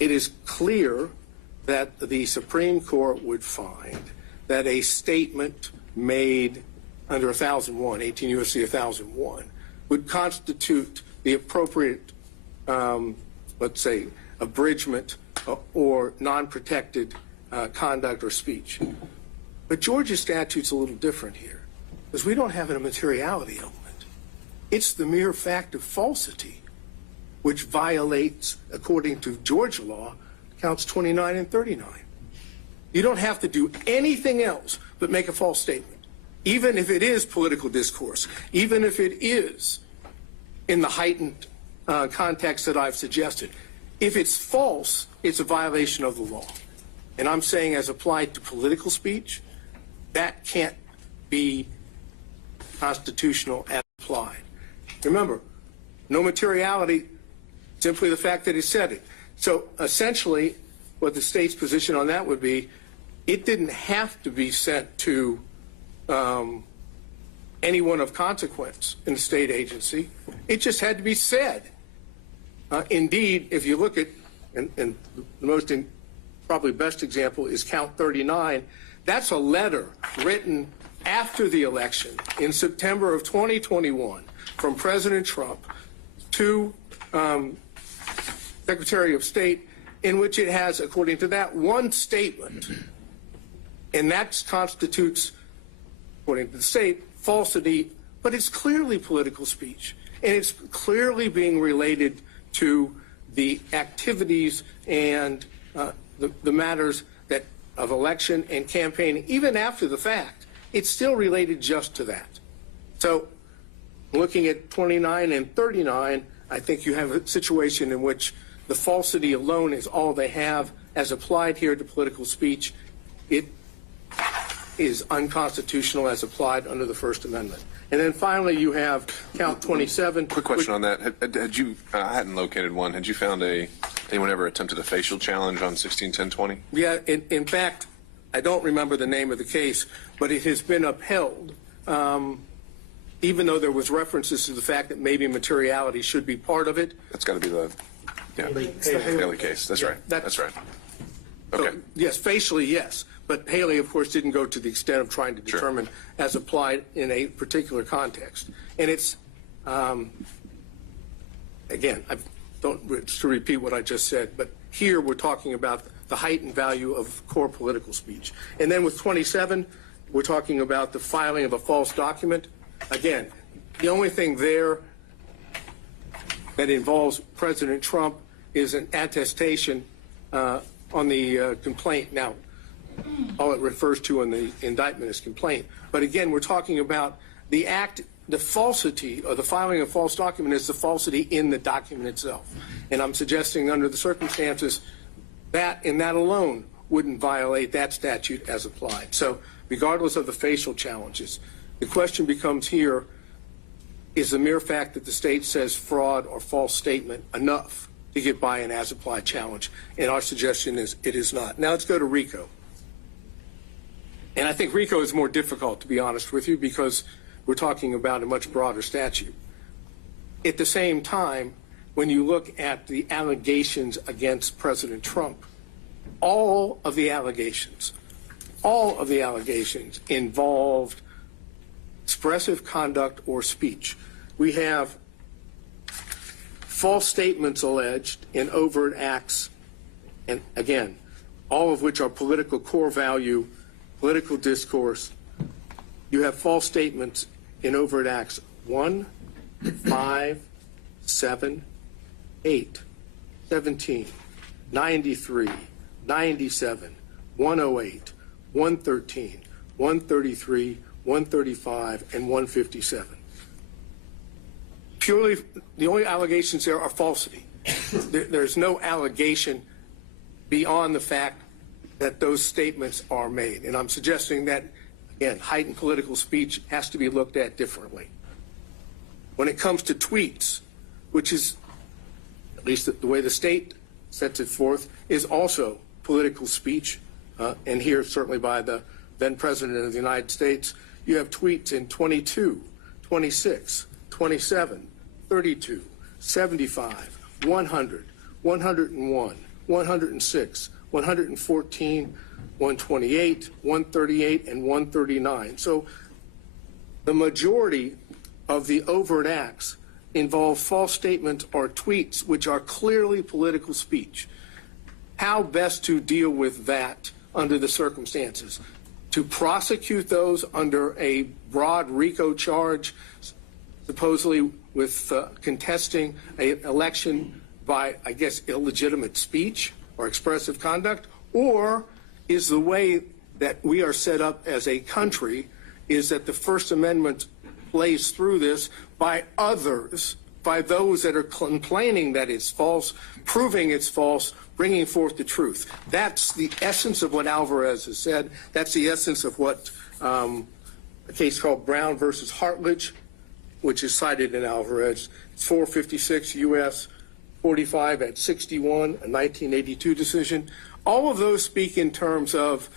it is clear that the Supreme Court would find that a statement made under 1001, 18 U.S.C. 1001, would constitute the appropriate, let's say, abridgment or non-protected conduct or speech. But Georgia's statute's a little different here, because we don't have a materiality element. It's the mere fact of falsity, which violates, according to Georgia law, counts 29 and 39. You don't have to do anything else but make a false statement, even if it is political discourse, even if it is in the heightened context that I've suggested. If it's false, it's a violation of the law. And I'm saying, as applied to political speech, that can't be constitutional as applied. Remember, no materiality, simply the fact that he said it. So essentially, what the state's position on that would be, it didn't have to be sent to anyone of consequence in the state agency. It just had to be said. Indeed, if you look at, and the most probably best example is count 39, that's a letter written after the election in September of 2021 from President Trump to Secretary of State, in which it has, according to that, one statement, and that constitutes, according to the state, falsity, but it's clearly political speech, and it's clearly being related to the activities and the matters that of election and campaigning, even after the fact. It's still related just to that. So looking at 29 and 39, I think you have a situation in which the falsity alone is all they have as applied here to political speech. It is unconstitutional as applied under the First Amendment. And then finally, you have count 27. Quick question on that. Had you, I hadn't located one. Had you found anyone ever attempted a facial challenge on 161020? Yeah, in fact, I don't remember the name of the case, but it has been upheld, even though there was references to the fact that maybe materiality should be part of it. That's got to be the Haley case. That's right. That's right. Okay. So, yes, facially, yes. But Haley, of course, didn't go to the extent of trying to determine as applied in a particular context. And it's, again, I don't to repeat what I just said, but here we're talking about the heightened value of core political speech. And then with 27, we're talking about the filing of a false document. Again, the only thing there that involves President Trump is an attestation on the complaint. Now, all it refers to in the indictment is complaint. But again, we're talking about the act, the falsity, or the filing of a false document is the falsity in the document itself. And I'm suggesting under the circumstances that in that alone wouldn't violate that statute as applied. So regardless of the facial challenges, the question becomes here, is the mere fact that the state says fraud or false statement enough to get by an as-applied challenge? And our suggestion is it is not. Now let's go to RICO. And I think RICO is more difficult, to be honest with you, because we're talking about a much broader statute. At the same time, when you look at the allegations against President Trump, all of the allegations involved expressive conduct or speech. We have false statements alleged in overt acts, and again, all of which are political core value, political discourse. You have false statements in overt acts 1, 5, 7, 8, 17, 93, 97, 108, 113, 133, 135, and 157. Purely, the only allegations there are falsity. There's no allegation beyond the fact that those statements are made. And I'm suggesting that, again, heightened political speech has to be looked at differently. When it comes to tweets, which is, at least the way the state sets it forth, is also political speech, and here certainly by the then President of the United States, you have tweets in 22, 26, 27, 32, 75, 100, 101, 106, 114, 128, 138, and 139. So the majority of the overt acts involve false statements or tweets which are clearly political speech. How best to deal with that under the circumstances? To prosecute those under a broad RICO charge, supposedly with contesting an election by, I guess, illegitimate speech or expressive conduct? Or is the way that we are set up as a country is that the First Amendment plays through this by others, by those that are complaining that it's false, proving it's false, bringing forth the truth? That's the essence of what Alvarez has said. That's the essence of what a case called Brown versus Hartledge, which is cited in Alvarez. It's 456 U.S. 45 at 61, a 1982 decision. All of those speak in terms of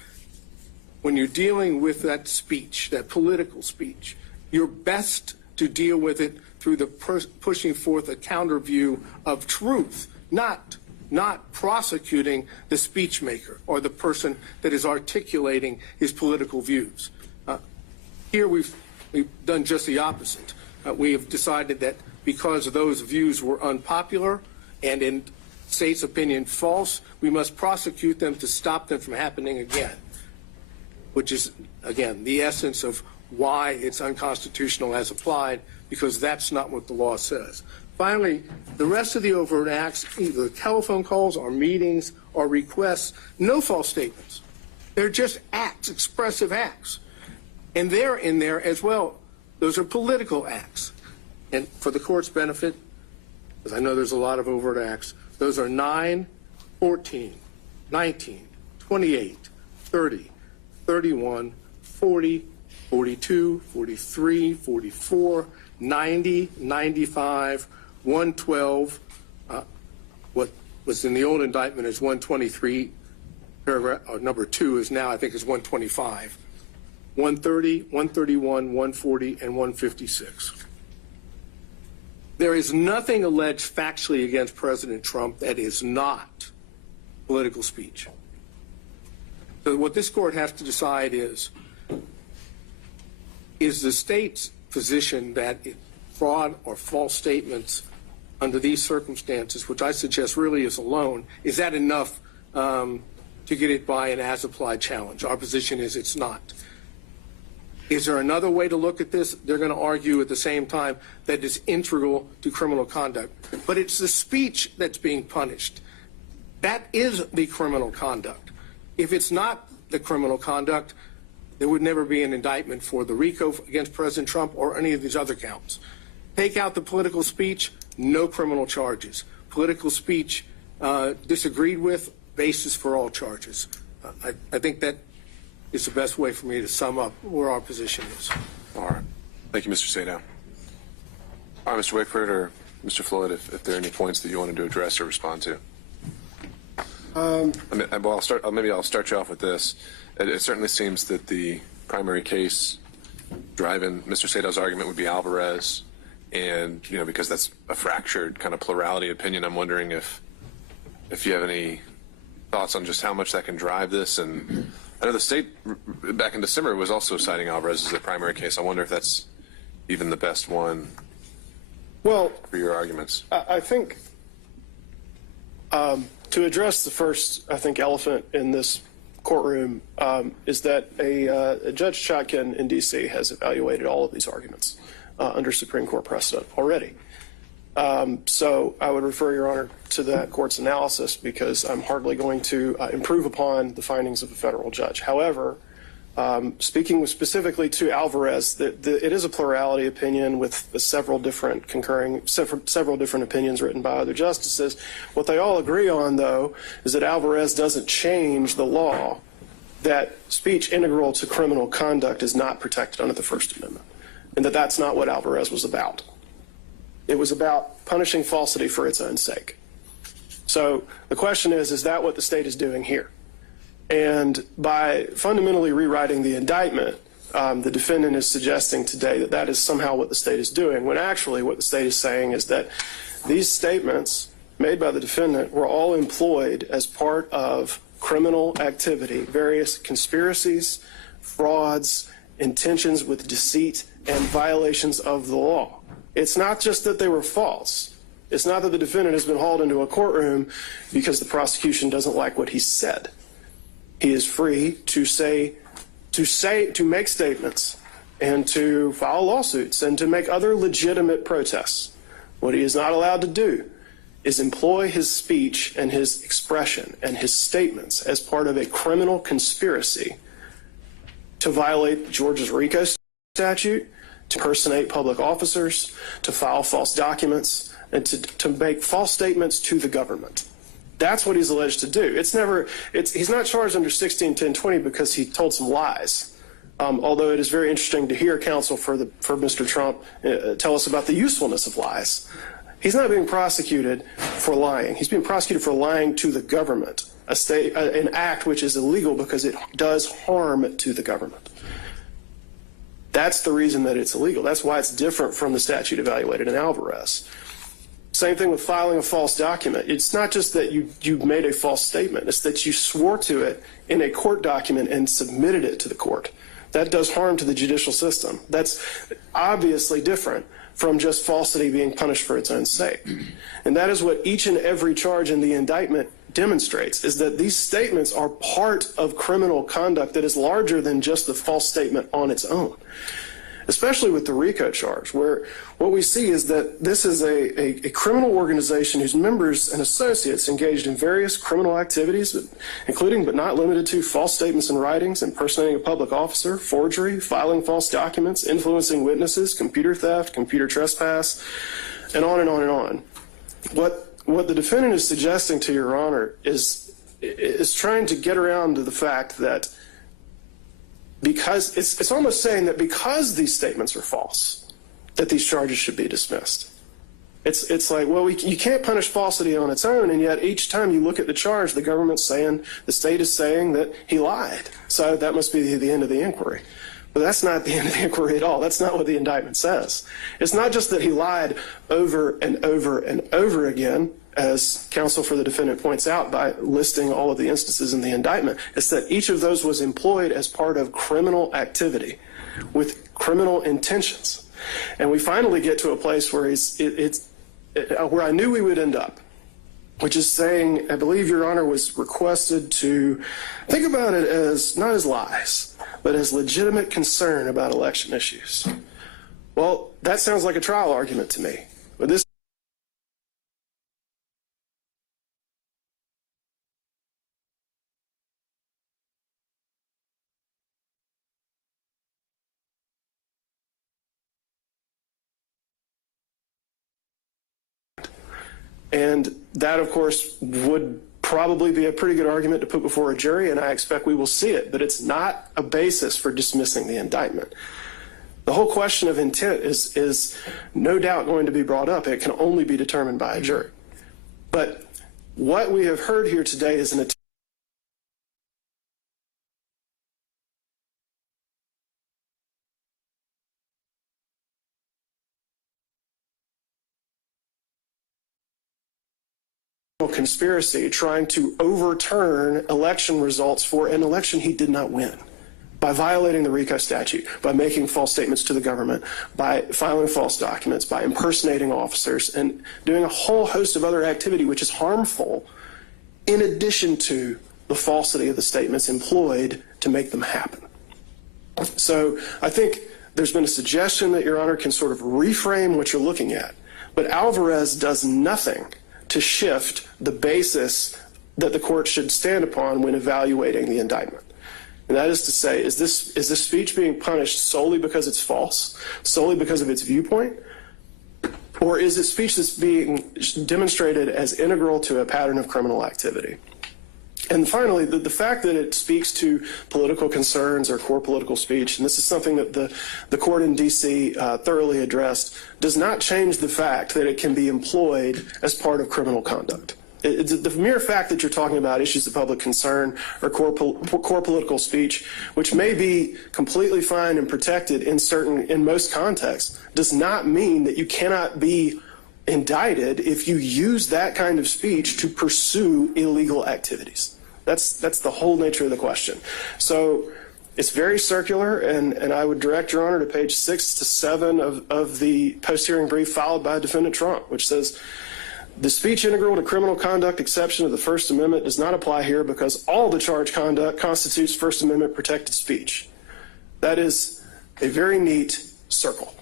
when you're dealing with that speech, that political speech, your best to deal with it through the pushing forth a counter view of truth, not prosecuting the speech maker or the person that is articulating his political views. Here we've done just the opposite. We have decided that because those views were unpopular and in state's opinion false, we must prosecute them to stop them from happening again, which is, again, the essence of why it's unconstitutional as applied, because that's not what the law says. Finally, the rest of the overt acts, either telephone calls or meetings or requests, no false statements. They're just acts, expressive acts. And they're in there as well. Those are political acts. And for the court's benefit, because I know there's a lot of overt acts, those are 9, 14, 19, 28, 30, 31, 40, 42, 43, 44, 90, 95, 112. What was in the old indictment is 123, paragraph, or number 2 is now, I think, is 125. 130, 131, 140, and 156. There is nothing alleged factually against President Trump that is not political speech. So what this court has to decide is the state's position that fraud or false statements under these circumstances, which I suggest really is alone, is that enough to get it by an as-applied challenge? Our position is it's not. Is there another way to look at this? They're going to argue at the same time that it's integral to criminal conduct. But it's the speech that's being punished. That is the criminal conduct. If it's not the criminal conduct, there would never be an indictment for the RICO against President Trump or any of these other counts. Take out the political speech, no criminal charges. Political speech disagreed with, basis for all charges. I think that is the best way for me to sum up where our position is. All right. Thank you, Mr. Sadow. All right, Mr. Wakeford or Mr. Floyd, if there are any points that you wanted to address or respond to. Maybe I'll start you off with this. It certainly seems that the primary case driving Mr. Sadow's argument would be Alvarez, and because that's a fractured kind of plurality opinion, I'm wondering if you have any thoughts on just how much that can drive this. And I know the state back in December was also citing Alvarez as a primary case. I wonder if that's even the best one for your arguments. I think to address the first, elephant in this courtroom is that a Judge Chotkin in D.C. has evaluated all of these arguments under Supreme Court precedent already. So I would refer, Your Honor, to that court's analysis because I'm hardly going to improve upon the findings of a federal judge. However, speaking specifically to Alvarez, it is a plurality opinion with several different opinions written by other justices. What they all agree on, though, is that Alvarez doesn't change the law that speech integral to criminal conduct is not protected under the First Amendment, and that that's not what Alvarez was about. It was about punishing falsity for its own sake. So the question is that what the state is doing here? And by fundamentally rewriting the indictment, the defendant is suggesting today that that is somehow what the state is doing, when actually what the state is saying is that these statements made by the defendant were all employed as part of criminal activity, various conspiracies, frauds, intentions with deceit, and violations of the law. It's not just that they were false. It's not that the defendant has been hauled into a courtroom because the prosecution doesn't like what he said. He is free to make statements and to file lawsuits and to make other legitimate protests. What he is not allowed to do is employ his speech and his expression and his statements as part of a criminal conspiracy to violate Georgia's RICO statute, to impersonate public officers, to file false documents, and to make false statements to the government. That's what he's alleged to do. He's not charged under 161020 because he told some lies. Although it is very interesting to hear counsel for Mr. Trump tell us about the usefulness of lies. He's not being prosecuted for lying. He's being prosecuted for lying to the government, an act which is illegal because it does harm to the government. That's the reason that it's illegal. That's why it's different from the statute evaluated in Alvarez. Same thing with filing a false document. It's not just that you made a false statement. It's that you swore to it in a court document and submitted it to the court. That does harm to the judicial system. That's obviously different from just falsity being punished for its own sake. And that is what each and every charge in the indictment demonstrates, is that these statements are part of criminal conduct that is larger than just the false statement on its own, especially with the RICO charge, where what we see is that this is a criminal organization whose members and associates engaged in various criminal activities, including but not limited to false statements and writings, impersonating a public officer, forgery, filing false documents, influencing witnesses, computer theft, computer trespass, and on and on and on. What the defendant is suggesting to Your Honor is trying to get around to the fact that because it's almost saying that because these statements are false, that these charges should be dismissed. It's like, well, you can't punish falsity on its own, and yet each time you look at the charge, the government's saying, the state is saying that he lied. So that must be the end of the inquiry. But that's not the end of the inquiry at all. That's not what the indictment says. It's not just that he lied over and over and over again, as counsel for the defendant points out by listing all of the instances in the indictment. It's that each of those was employed as part of criminal activity with criminal intentions. And we finally get to a place where where I knew we would end up, which is saying, I believe Your Honor was requested to think about it as not as lies, but as legitimate concern about election issues. Well, that sounds like a trial argument to me. But this and that, of course, would probably be a pretty good argument to put before a jury, and I expect we will see it, but it's not a basis for dismissing the indictment. The whole question of intent is no doubt going to be brought up. It can only be determined by a jury. But what we have heard here today is an attempt conspiracy trying to overturn election results for an election he did not win by violating the RICO statute, by making false statements to the government, by filing false documents, by impersonating officers, and doing a whole host of other activity which is harmful in addition to the falsity of the statements employed to make them happen. So I think there's been a suggestion that Your Honor can sort of reframe what you're looking at, but Alvarez does nothing to shift the basis that the court should stand upon when evaluating the indictment. And that is to say, is this speech being punished solely because it's false, solely because of its viewpoint, or is it speech that's being demonstrated as integral to a pattern of criminal activity? And finally, the fact that it speaks to political concerns or core political speech, and this is something that the court in D.C. Thoroughly addressed, does not change the fact that it can be employed as part of criminal conduct. The mere fact that you're talking about issues of public concern or core political speech, which may be completely fine and protected in most contexts, does not mean that you cannot be indicted if you use that kind of speech to pursue illegal activities. That's the whole nature of the question. So it's very circular, and I would direct Your Honor to page 6 to 7 of the post-hearing brief filed by Defendant Trump, which says, the speech integral to criminal conduct exception of the First Amendment does not apply here because all the charged conduct constitutes First Amendment protected speech. That is a very neat circle.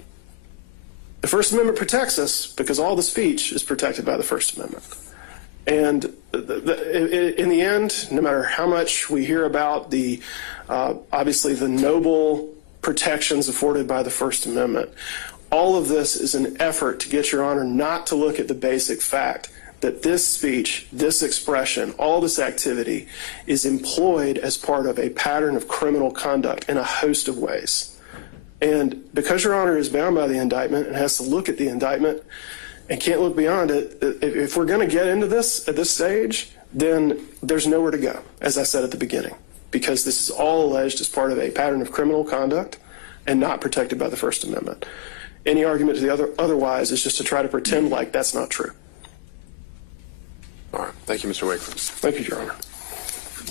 The First Amendment protects us because all the speech is protected by the First Amendment. And in the end, no matter how much we hear about obviously the noble protections afforded by the First Amendment, all of this is an effort to get Your Honor not to look at the basic fact that this speech, this expression, all this activity is employed as part of a pattern of criminal conduct in a host of ways. And because Your Honor is bound by the indictment and has to look at the indictment and can't look beyond it, if we're going to get into this at this stage, then there's nowhere to go, as I said at the beginning, because this is all alleged as part of a pattern of criminal conduct and not protected by the First Amendment. Any argument to the otherwise is just to try to pretend like that's not true. All right. Thank you, Mr. Wakefield. Thank you, Your Honor.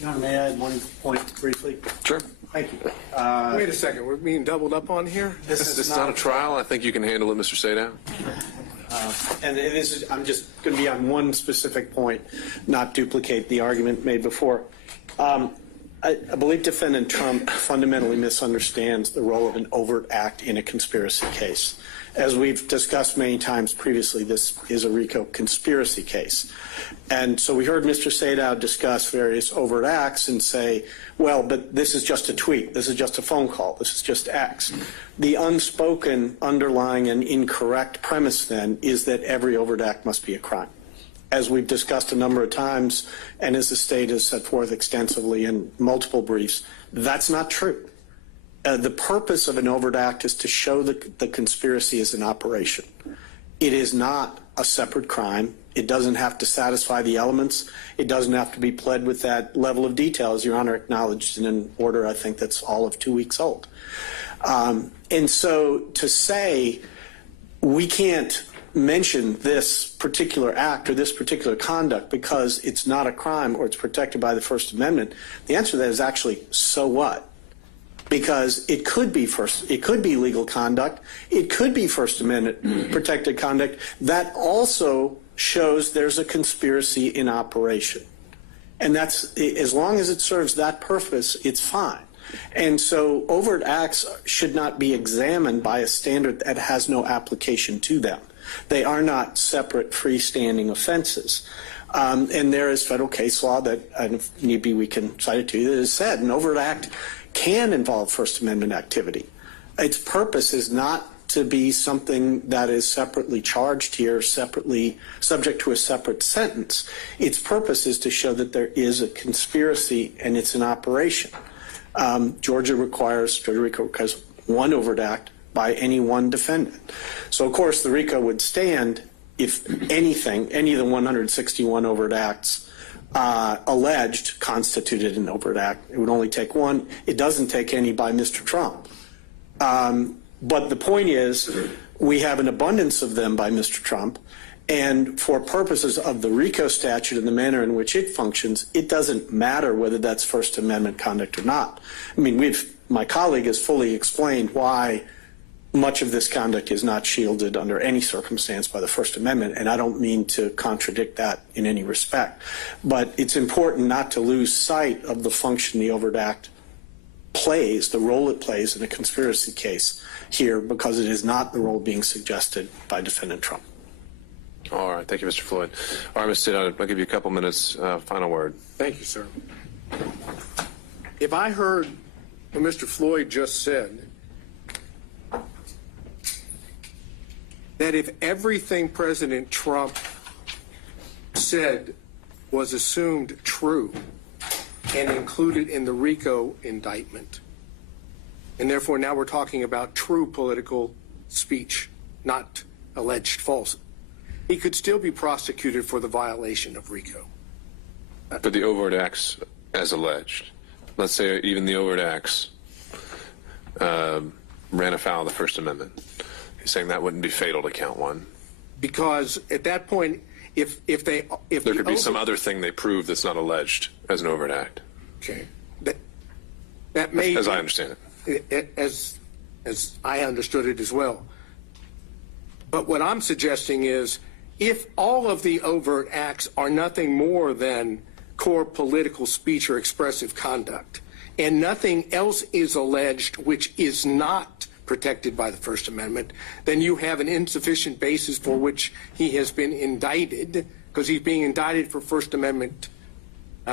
Your Honor, may I add one point briefly? Sure. Thank you. Wait a second, we're being doubled up on here? This is not a trial. I think you can handle it, Mr. Sadow. And this is, I'm just going to be on one specific point, not duplicate the argument made before. I believe Defendant Trump fundamentally misunderstands the role of an overt act in a conspiracy case. As we've discussed many times previously, this is a RICO conspiracy case. And so we heard Mr. Sadow discuss various overt acts and say, well, but this is just a tweet, this is just a phone call, this is just X. The unspoken underlying and incorrect premise then is that every overt act must be a crime. As we've discussed a number of times, and as the state has set forth extensively in multiple briefs, that's not true. The purpose of an overt act is to show that the conspiracy is an operation. It is not a separate crime. It doesn't have to satisfy the elements. It doesn't have to be pled with that level of detail, as Your Honor acknowledged in an order I think that's all of 2 weeks old. And so to say we can't mention this particular act or this particular conduct because it's not a crime or it's protected by the First Amendment, the answer to that is actually, so what? Because it could be legal conduct, it could be First Amendment protected conduct that also shows there's a conspiracy in operation. And that's, as long as it serves that purpose, it's fine. And so overt acts should not be examined by a standard that has no application to them. They are not separate freestanding offenses. And there is federal case law that, if need be, we can cite it to you, that has said an overt act can involve First Amendment activity. Its purpose is not to be something that is separately charged here, separately subject to a separate sentence. Its purpose is to show that there is a conspiracy and it's an operation. Georgia RICO requires one overt act by any one defendant. So, of course, the RICO would stand if anything, any of the 161 overt acts alleged constituted an overt act. It would only take one. It doesn't take any by Mr. Trump. But the point is, we have an abundance of them by Mr. Trump, and for purposes of the RICO statute and the manner in which it functions, it doesn't matter whether that's First Amendment conduct or not. I mean, my colleague has fully explained why much of this conduct is not shielded under any circumstance by the First Amendment, and I don't mean to contradict that in any respect. But it's important not to lose sight of the function the overt act plays, the role it plays in a conspiracy case here, because it is not the role being suggested by Defendant Trump. All right. Thank you, Mr. Floyd. All right, Mr. Sadow, I'll give you a couple minutes. Final word. Thank you, sir. If I heard what Mr. Floyd just said, that if everything President Trump said was assumed true and included in the RICO indictment, and therefore now we're talking about true political speech, not alleged false, he could still be prosecuted for the violation of RICO. For the overt acts as alleged. Let's say even the overt acts ran afoul of the First Amendment. He's saying that wouldn't be fatal to count one. Because at that point, if there could be some other thing they prove that's not alleged as an overt act. Okay, that may, as I understand it, as I understood it as well. But what I'm suggesting is, if all of the overt acts are nothing more than core political speech or expressive conduct, and nothing else is alleged which is not protected by the First Amendment, then you have an insufficient basis for which he has been indicted, because he's being indicted for First Amendment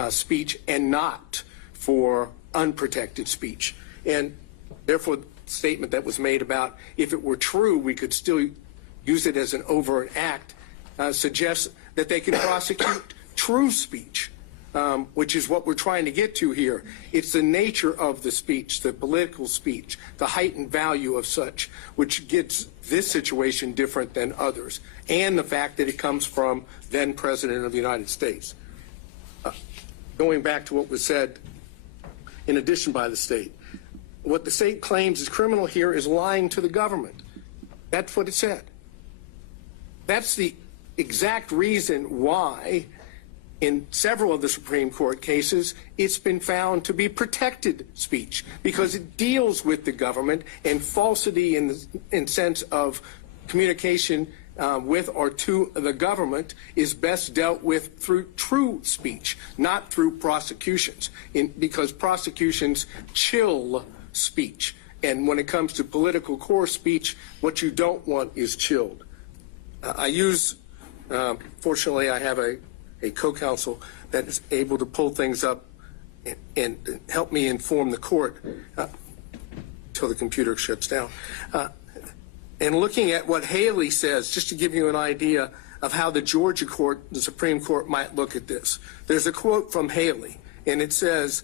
speech and not for unprotected speech. And therefore, the statement that was made about if it were true, we could still use it as an overt act, suggests that they can prosecute true speech, which is what we're trying to get to here. It's the nature of the speech, the political speech, the heightened value of such, which gets this situation different than others, and the fact that it comes from then President of the United States. Going back to what was said in addition by the state, what the state claims is criminal here is lying to the government. That's what it said. That's the exact reason why in several of the Supreme Court cases it's been found to be protected speech, because it deals with the government, and falsity in sense of communication with or to the government is best dealt with through true speech, not through prosecutions, because prosecutions chill speech. And when it comes to political core speech, what you don't want is chilled. Fortunately, I have a co-counsel that is able to pull things up and help me inform the court until the computer shuts down. And looking at what Haley says, just to give you an idea of how the Georgia court, the Supreme Court, might look at this. There's a quote from Haley, and it says,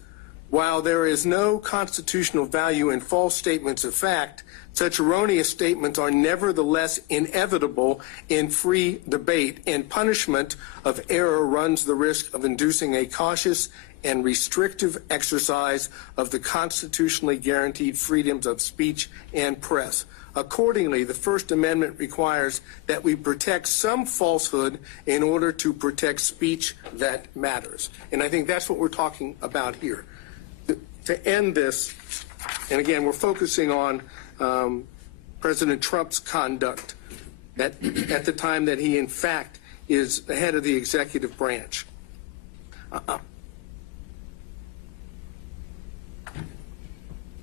"While there is no constitutional value in false statements of fact, such erroneous statements are nevertheless inevitable in free debate, and punishment of error runs the risk of inducing a cautious and restrictive exercise of the constitutionally guaranteed freedoms of speech and press. Accordingly, the First Amendment requires that we protect some falsehood in order to protect speech that matters." And I think that's what we're talking about here. To end this, and again, we're focusing on President Trump's conduct at the time that he, in fact, is the head of the executive branch.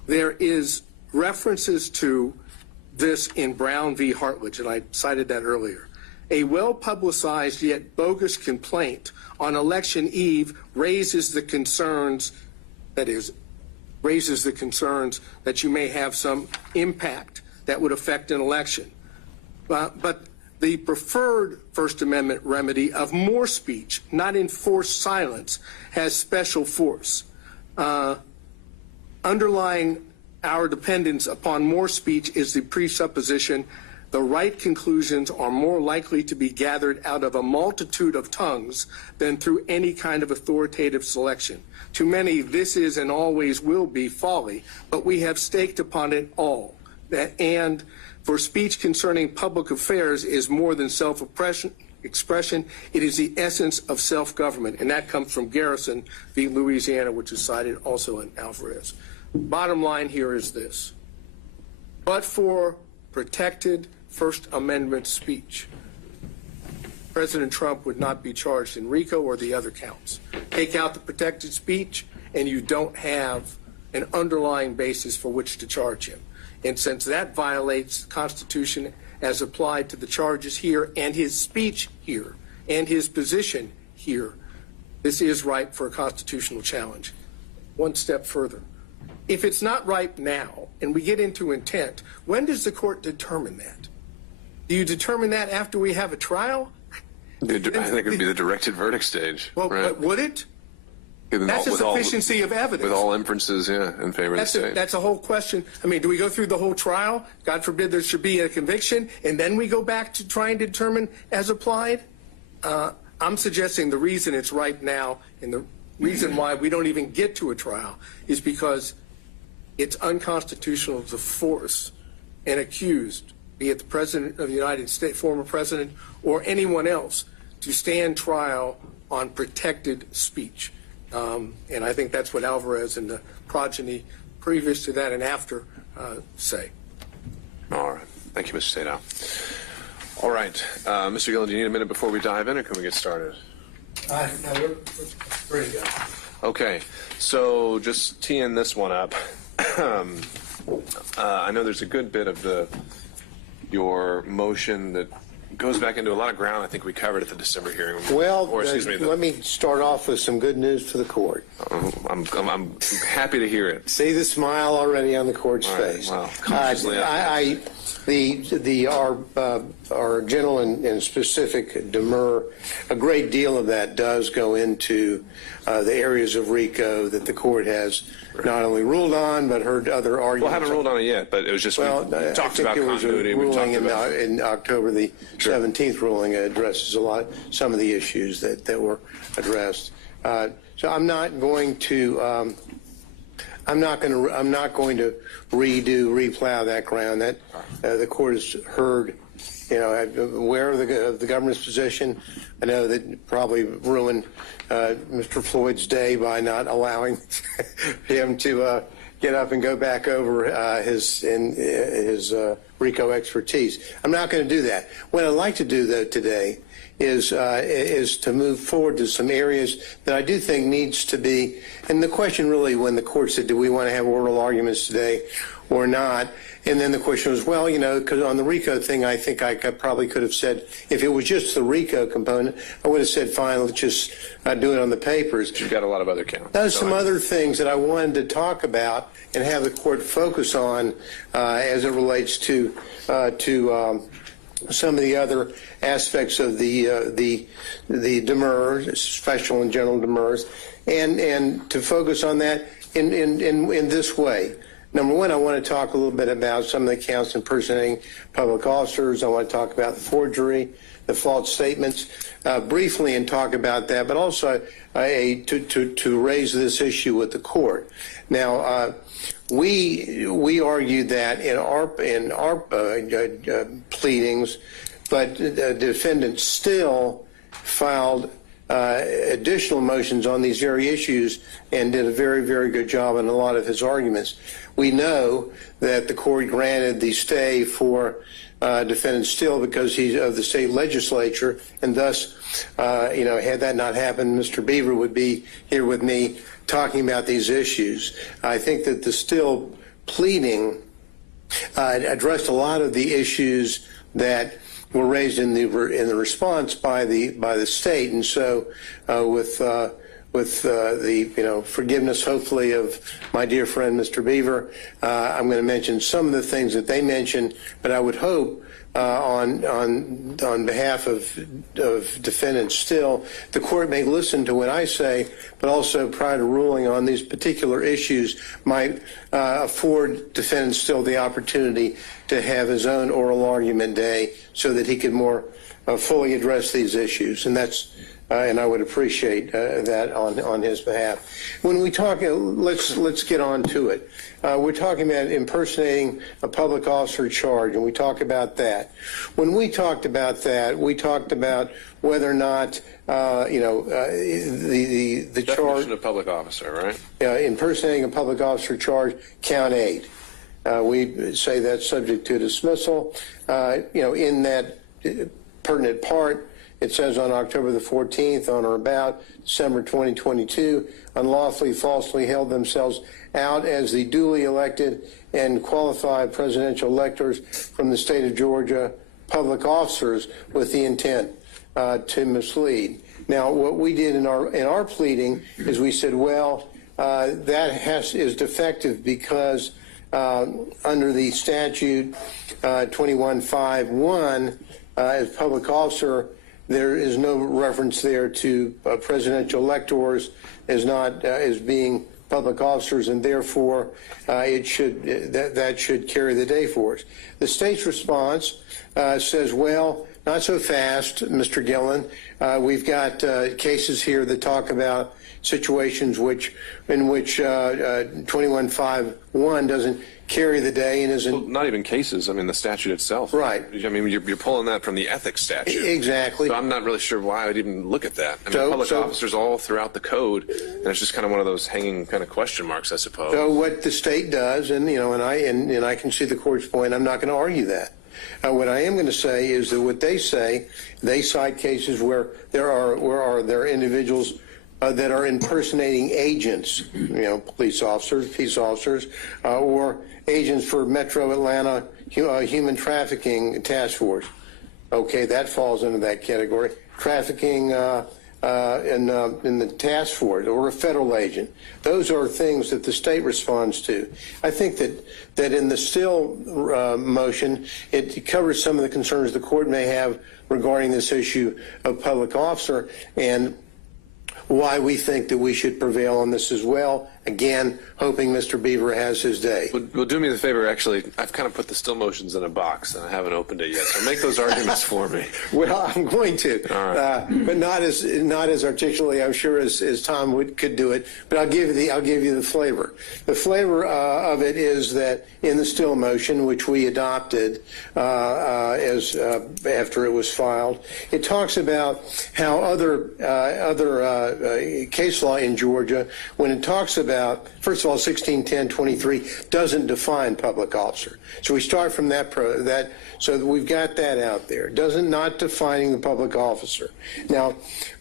There is references to this in Brown v. Hartledge, and I cited that earlier. A well-publicized yet bogus complaint on election eve raises the concerns that you may have some impact that would affect an election. But the preferred First Amendment remedy of more speech, not enforced silence, has special force. Underlying our dependence upon more speech is the presupposition the right conclusions are more likely to be gathered out of a multitude of tongues than through any kind of authoritative selection. To many, this is and always will be folly, but we have staked upon it all. And for speech concerning public affairs is more than self-expression, it is the essence of self-government. And that comes from Garrison v. Louisiana, which is cited also in Alvarez. Bottom line here is this. But for protected First Amendment speech, President Trump would not be charged in RICO or the other counts. Take out the protected speech, and you don't have an underlying basis for which to charge him. And since that violates the Constitution as applied to the charges here and his speech here and his position here, this is ripe for a constitutional challenge. One step further. If it's not ripe now and we get into intent, when does the court determine that? Do you determine that after we have a trial? I think it would be the directed verdict stage. Well, right? but would it? That's a sufficiency of evidence. With all inferences, in favor of the state. That's a whole question. I mean, do we go through the whole trial? God forbid there should be a conviction, and then we go back to try and determine as applied? I'm suggesting the reason it's ripe now and the reason why we don't even get to a trial is because it's unconstitutional to force an accused, be it the President of the United States, former President, or anyone else, to stand trial on protected speech. And I think that's what Alvarez and the progeny previous to that and after say. All right. Thank you, Mr. Sadow. All right. Mr. Gillen, do you need a minute before we dive in, or can we get started? No, we're ready to go. Okay. So just teeing this one up. I know there's a good bit of your motion that goes back into a lot of ground I think we covered at the December hearing. Well, let me start off with some good news for the court. I'm happy to hear it. See the smile already on the court's face. Well, consciously our general and specific Demurrer, a great deal of that does go into the areas of RICO that the court has not only ruled on but heard other arguments. Well, I haven't ruled on it yet, but it was just we talked about continuity. We talked about in October the 17th ruling addresses some of the issues that were addressed. So I'm not going to I'm not going to replow that ground. That the court has heard. I'm aware of the government's position. I know that probably ruined Mr. Floyd's day by not allowing him to get up and go back over his RICO expertise. I'm not going to do that. What I'd like to do, though, today is to move forward to some areas that I do think needs to be. And the question really, when the court said, do we want to have oral arguments today or not? And then the question was, well, because on the RICO thing, I think I probably could have said, if it was just the RICO component, I would have said, fine, let's just do it on the papers. You've got a lot of other counts. There's some other things that I wanted to talk about and have the court focus on as it relates to some of the other aspects of the Demurrer, special and general Demurrers, and to focus on that in this way. Number one, I want to talk a little bit about some of the counts impersonating public officers. I want to talk about the forgery, the false statements, briefly, and talk about that, but also to raise this issue with the court. Now, we argued that in our pleadings, but the defendant still filed additional motions on these very issues and did a very, very good job in a lot of his arguments. We know that the court granted the stay for defendant Still because he's of the state legislature, and thus, had that not happened, Mr. Beaver would be here with me talking about these issues. I think that the Still pleading addressed a lot of the issues that were raised in the response by the state, and so with the forgiveness, hopefully, of my dear friend Mr. Beaver, I'm going to mention some of the things that they mentioned, but I would hope on behalf of defendants Still, the court may listen to what I say, but also prior to ruling on these particular issues might afford defendant Still the opportunity to have his own oral argument day so that he could more fully address these issues, and that's. And I would appreciate that on his behalf. When we talk, let's get on to it. We're talking about impersonating a public officer charge, and we talk about that. When we talked about that, we talked about whether or not the charge. Definition of public officer, right? Impersonating a public officer charge, count 8. We say that's subject to dismissal. In that pertinent part. It says on October the 14th, on or about December 2022, unlawfully, falsely held themselves out as the duly elected and qualified presidential electors from the state of Georgia, public officers with the intent to mislead. Now, what we did in our pleading is we said, well, that is defective because under the statute 2151, as public officer, there is no reference there to presidential electors as being public officers, and therefore that should carry the day for us. The state's response says, well, not so fast, Mr. Gillen. We've got cases here that talk about situations in which 2151 doesn't carry the day and isn't. Well, not even cases. I mean, the statute itself. Right. I mean, you're pulling that from the ethics statute. Exactly. So I'm not really sure why I'd even look at that. I mean, public officers all throughout the code, and it's just kind of one of those hanging kind of question marks, I suppose. So what the state does, and I can see the court's point. I'm not going to argue that. What I am going to say is that what they say, they cite cases where there are individuals that are impersonating agents, police officers, peace officers, or agents for Metro Atlanta Human Trafficking Task Force. Okay, that falls into that category. Trafficking in the task force or a federal agent. Those are things that the state responds to. I think that in the Still motion, it covers some of the concerns the court may have regarding this issue of public officer and why we think that we should prevail on this as well, Again, hoping Mr. Beaver has his day. Well, do me the favor, actually, I've kind of put the still motions in a box, and I haven't opened it yet, so make those arguments for me. Well, I'm going to, but not as articulately, I'm sure, as Tom could do it. But I'll give you the flavor. The flavor of it is that in the still motion, which we adopted after it was filed, it talks about how other case law in Georgia, when it talks about, first of all, 1610-23 doesn't define public officer. So we start from that, so that we've got that out there. Not defining the public officer. Now,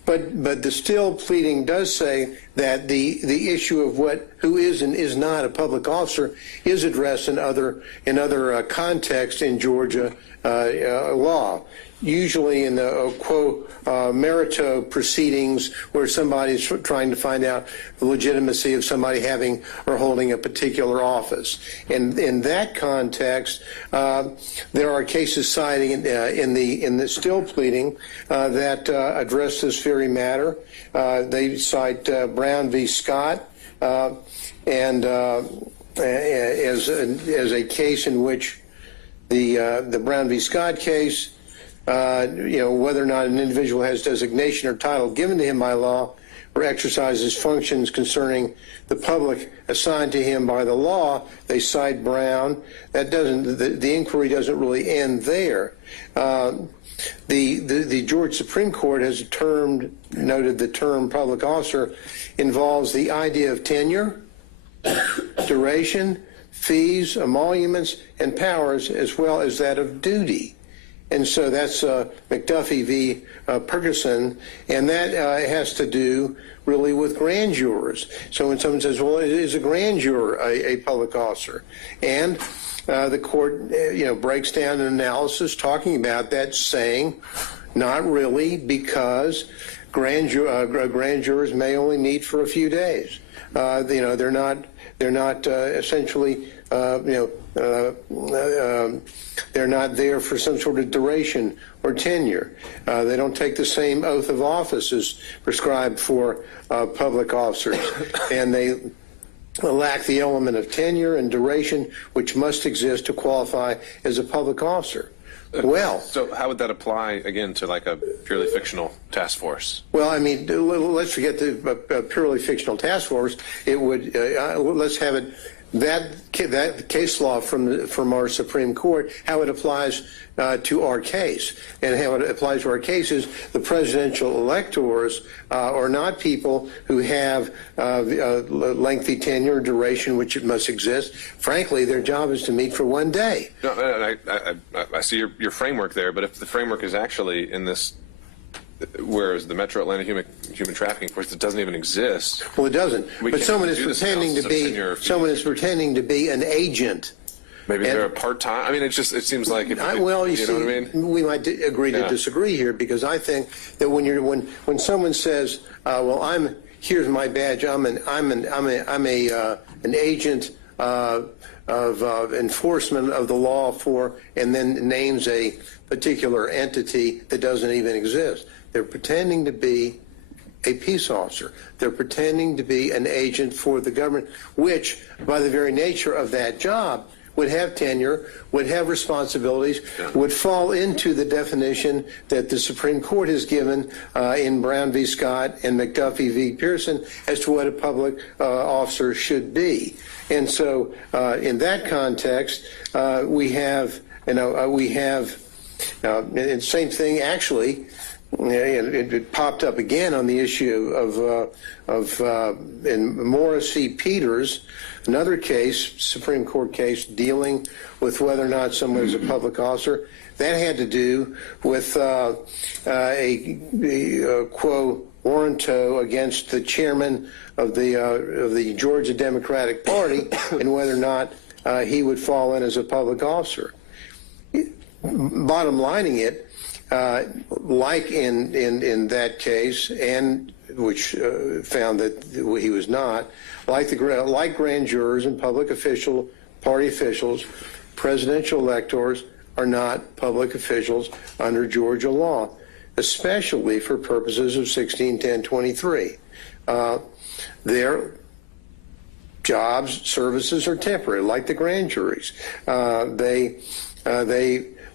but the still pleading does say that the issue of who is and is not a public officer is addressed in other contexts in Georgia law. Usually in the quo merito proceedings where somebody's trying to find out the legitimacy of somebody having or holding a particular office. And in that context, there are cases citing in the still pleading that address this very matter. They cite Brown v. Scott and as a case in which the Brown v. Scott case, whether or not an individual has designation or title given to him by law or exercises functions concerning the public assigned to him by the law, they cite Brown. That doesn't, the inquiry doesn't really end there. The Georgia Supreme Court has noted the term public officer involves the idea of tenure, duration, fees, emoluments, and powers, as well as that of duty. And so that's McDuffie v. Ferguson, and that has to do really with grand jurors. So when someone says, well, is a grand juror a public officer? And the court breaks down an analysis talking about that, saying not really, because grand jurors may only meet for a few days. They're not essentially they're not there for some sort of duration or tenure. They don't take the same oath of office as prescribed for public officers, and they lack the element of tenure and duration which must exist to qualify as a public officer. Well, so how would that apply again to like a purely fictional task force? Well, I mean, let's forget the purely fictional task force. It would let's have it that case law from our Supreme Court, how it applies to our case, and how it applies to our case is the presidential electors are not people who have lengthy tenure, duration, which it must exist. Frankly, their job is to meet for one day. No, I see your framework there, but if the framework is actually in this, whereas the Metro Atlanta Human Trafficking Force, it doesn't even exist. Well, it doesn't. But someone is pretending to be an agent. Maybe they're a part-time. I mean, it seems like you see, know what I mean? We might agree to disagree here, because I think that when someone says, "Well, here's my badge. I'm an agent of enforcement of the law for," and then names a particular entity that doesn't even exist. They're pretending to be a peace officer. They're pretending to be an agent for the government, which, by the very nature of that job, would have tenure, would have responsibilities, would fall into the definition that the Supreme Court has given in Brown v. Scott and McDuffie v. Pearson as to what a public officer should be. And so in that context, we have, and same thing actually, it popped up again on the issue in Morris v. Peters, another case, Supreme Court case, dealing with whether or not someone is a public officer. That had to do with a quo warranto against the chairman of the Georgia Democratic Party and whether or not he would fall in as a public officer. Bottom lining it, like in that case, and which found that he was not, like grand jurors and public party officials, presidential electors are not public officials under Georgia law, especially for purposes of 1610-23. jobs, services are temporary, like the grand juries.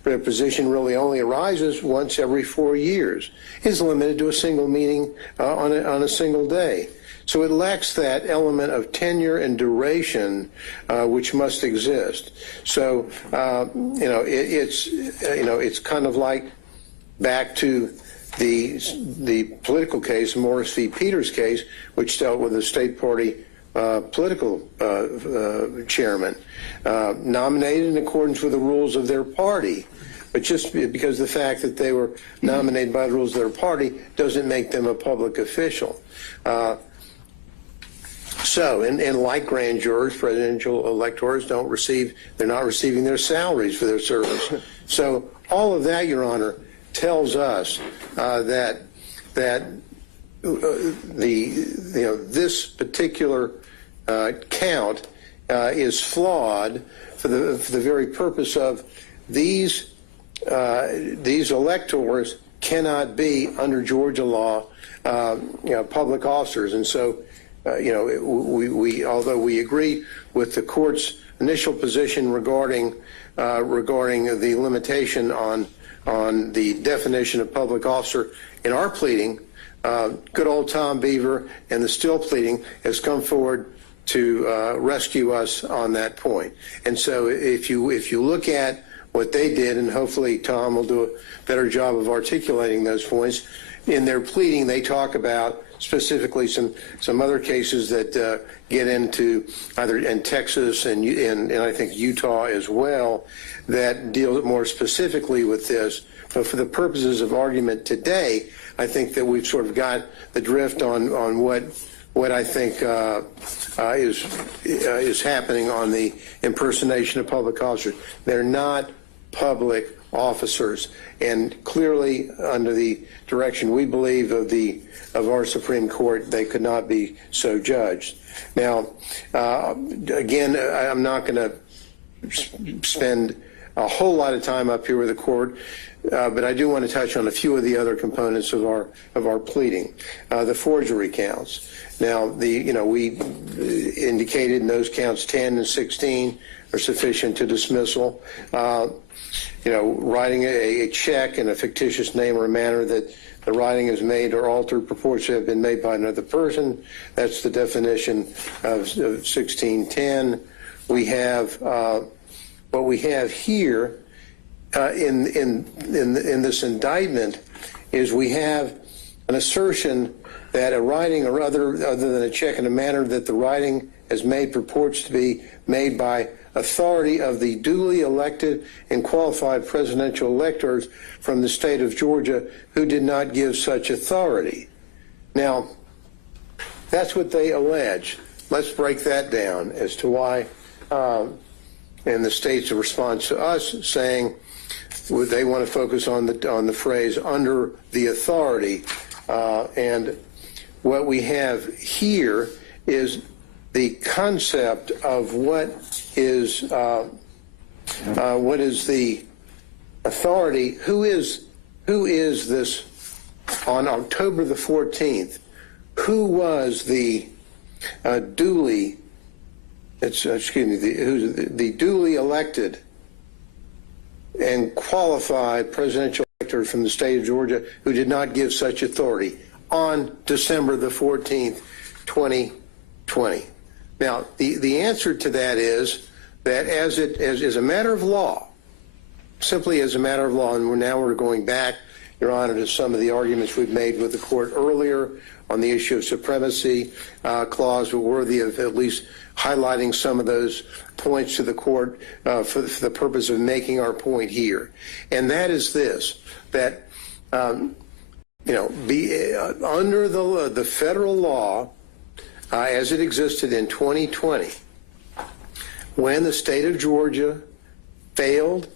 Their position really only arises once every 4 years. Is limited to a single meeting on a single day. So it lacks that element of tenure and duration which must exist. So it's kind of like back to the political case, Morris v. Peters case, which dealt with a state party political chairman nominated in accordance with the rules of their party. But just because the fact that they were nominated by the rules of their party doesn't make them a public official. And like grand jurors, presidential electors they're not receiving their salaries for their service. So all of that, Your Honor, tells us that this particular count is flawed for the very purpose of these electors cannot be, under Georgia law, public officers. And so, we although we agree with the court's initial position regarding the limitation on the definition of public officer in our pleading, good old Tom Beaver and the Still pleading has come forward to rescue us on that point. And so if you look at what they did, and hopefully Tom will do a better job of articulating those points, in their pleading they talk about specifically some other cases that get into either in Texas and I think Utah as well that deal more specifically with this. But for the purposes of argument today, I think that we've sort of got the drift on what I think is happening on the impersonation of public officers. They're not public officers, and clearly under the direction we believe of our Supreme Court, they could not be so judged. Now, again, I'm not going to spend a whole lot of time up here with the court, but I do want to touch on a few of the other components of our pleading. The forgery counts. Now, we indicated in those counts 10 and 16 are sufficient to dismissal. Writing a check in a fictitious name or manner that the writing is made or altered purports to have been made by another person. That's the definition of 1610. We have what we have here in this indictment is we have an assertion that a writing or other than a check in a manner that the writing is made purports to be made by authority of the duly elected and qualified presidential electors from the state of Georgia who did not give such authority. Now, that's what they allege. Let's break that down as to why, and the state's response to us saying they want to focus on the phrase under the authority, and what we have here is the concept of what is the authority. Who is this on October the 14th? Who was the duly? The duly elected and qualified presidential elector from the state of Georgia who did not give such authority on December the 14th, 2020. Now, the answer to that is that as a matter of law, simply as a matter of law, and we're going back, Your Honor, to some of the arguments we've made with the court earlier on the issue of supremacy clause, were worthy of at least highlighting some of those points to the court for the purpose of making our point here. And that is this, that, under the federal law, as it existed in 2020, when the state of Georgia failed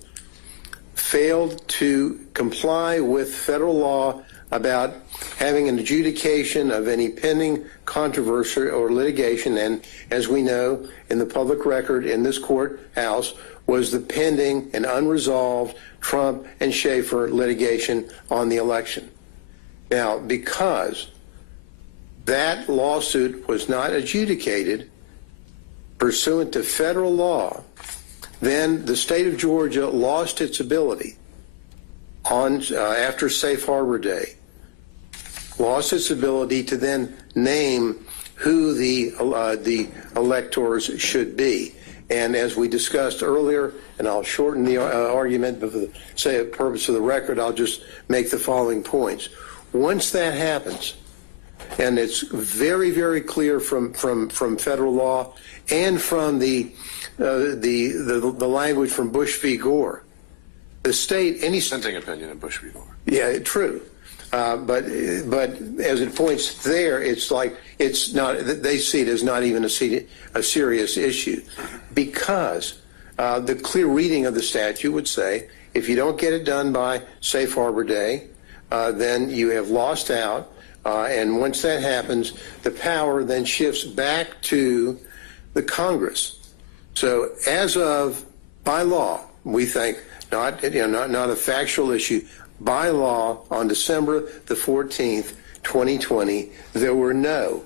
to comply with federal law about having an adjudication of any pending controversy or litigation, and as we know, in the public record in this courthouse was the pending and unresolved Trump and Schaefer litigation on the election. Now, because that lawsuit was not adjudicated, pursuant to federal law, then the state of Georgia lost its ability on after Safe Harbor Day, lost its ability to then name who the electors should be. And as we discussed earlier, and I'll shorten the argument, but for the purpose of the record, I'll just make the following points. Once that happens, and it's very, very clear from federal law and from the language from Bush v. Gore, the state, any dissenting opinion of Bush v. Gore. Yeah, true. But as it points there, it's like it's not. They see it as not even a serious issue, because the clear reading of the statute would say if you don't get it done by Safe Harbor Day, then you have lost out. And once that happens, the power then shifts back to the Congress. So as of by law, we think not a factual issue. By law, on December the 14th, 2020, there were no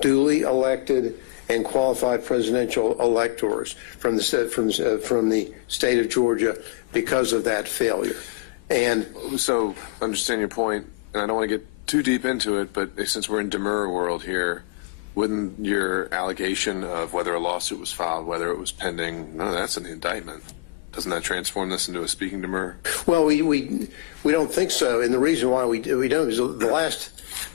duly elected and qualified presidential electors from the state of Georgia because of that failure. And so, understand your point, and I don't want to get too deep into it, but since we're in Demurrer world here, wouldn't your allegation of whether a lawsuit was filed, whether it was pending, none of that's in the indictment? Doesn't that transform this into a speaking demurrer? Well, we don't think so, and the reason why we don't is the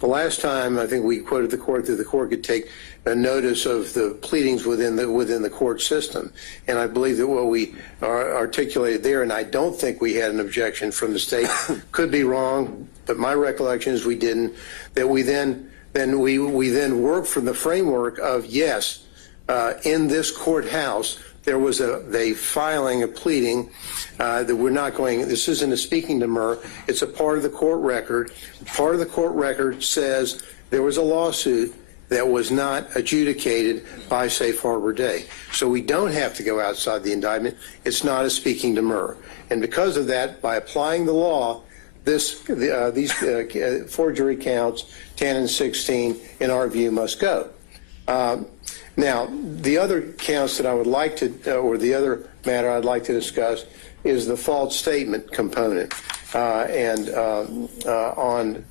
last time I think we quoted the court that the court could take a notice of the pleadings within the court system, and I believe that what we articulated there, and I don't think we had an objection from the state, could be wrong, but my recollection is we didn't. That we then worked from the framework of yes, in this courthouse. There was a filing, a pleading that we're not going, this isn't a speaking demurrer, it's a part of the court record. Part of the court record says there was a lawsuit that was not adjudicated by Safe Harbor Day. So we don't have to go outside the indictment. It's not a speaking demurrer. And because of that, by applying the law, these forgery counts, 10 and 16, in our view, must go. Now, the other counts that I would like to, or the other matter I'd like to discuss is the false statement component. And on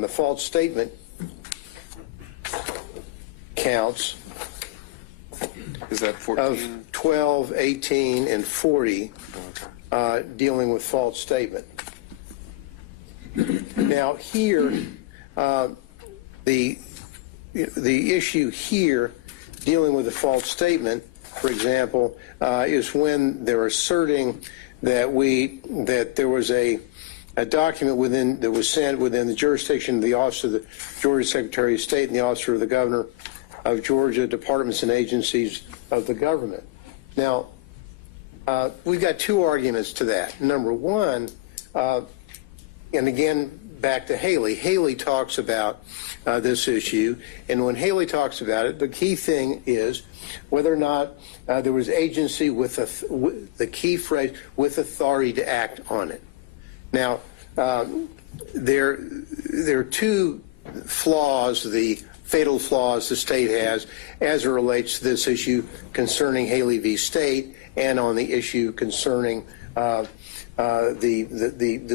the false statement counts is that 14? Of 12, 18, and 40 dealing with false statement. Now, here, the issue here dealing with a false statement, for example, is when they're asserting that there was a document that was sent within the jurisdiction of the Office of the Georgia Secretary of State and the Office of the Governor of Georgia, departments and agencies of the government. Now, we've got two arguments to that. Number one, and again, back to Haley. Haley talks about this issue, and when Haley talks about it, the key thing is whether or not there was agency with the key phrase, with authority to act on it. Now, there are two flaws, the fatal flaws the state has as it relates to this issue concerning Haley v. State and on the issue concerning the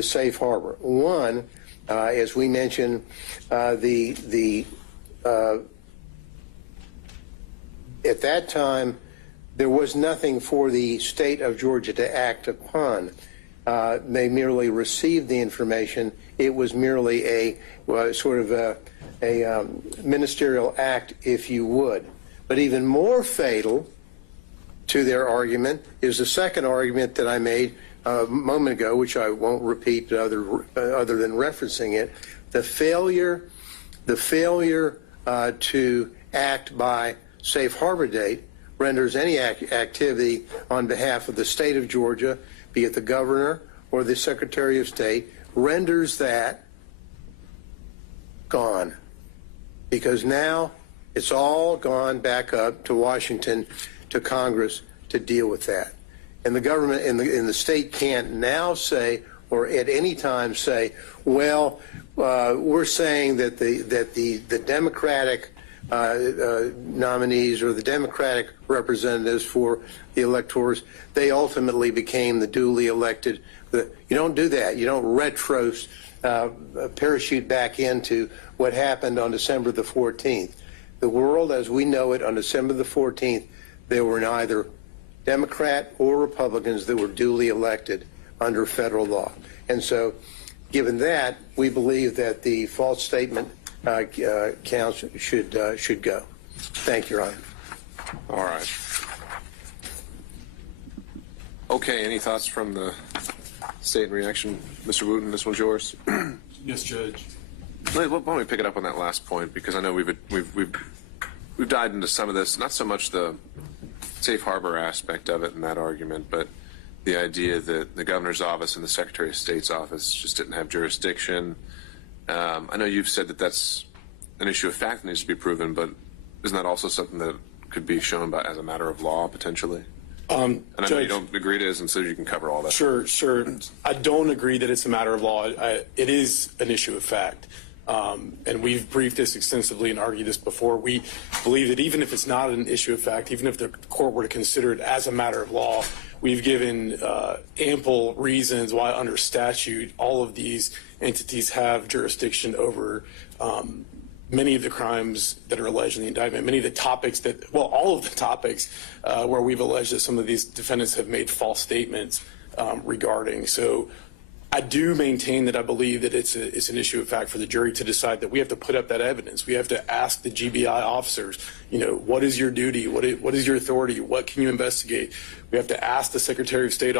safe harbor. One, as we mentioned, at that time, there was nothing for the state of Georgia to act upon. They merely received the information. It was merely a sort of a ministerial act, if you would. But even more fatal to their argument is the second argument that I made a moment ago, which I won't repeat other than referencing it. The failure to act by safe harbor date renders any activity on behalf of the state of Georgia, be it the governor or the Secretary of State, renders that gone. Because now it's all gone back up to Washington, to Congress to deal with that. And the government and the state can't now say, or at any time say, well, we're saying that the Democratic nominees or the Democratic representatives for the electors, they ultimately became the duly elected. You don't do that. You don't parachute back into what happened on December the 14th. The world as we know it on December the 14th, there were neither Democrat or Republicans that were duly elected under federal law. And so, given that, we believe that the false statement counts should go. Thank you, Ryan. All right. Okay, any thoughts from the state in reaction? Mr. Wooten, this one's yours. Yes, Judge. Why don't we pick it up on that last point, because I know we've dived into some of this, not so much the safe harbor aspect of it in that argument, but the idea that the governor's office and the Secretary of State's office just didn't have jurisdiction. I know you've said that that's an issue of fact that needs to be proven, but isn't that also something that could be shown by as a matter of law potentially? And I know you don't agree to it, and so you can cover all that. Sure. I don't agree that it's a matter of law. It is an issue of fact. And we've briefed this extensively and argued this before. We believe that even if it's not an issue of fact, even if the court were to consider it as a matter of law, we've given ample reasons why under statute all of these entities have jurisdiction over many of the crimes that are alleged in the indictment, many of the topics all of the topics where we've alleged that some of these defendants have made false statements regarding. So I do maintain that I believe that it's an issue of fact for the jury to decide that we have to put up that evidence. We have to ask the GBI officers, what is your duty? What is your authority? What can you investigate? We have to ask the Secretary of State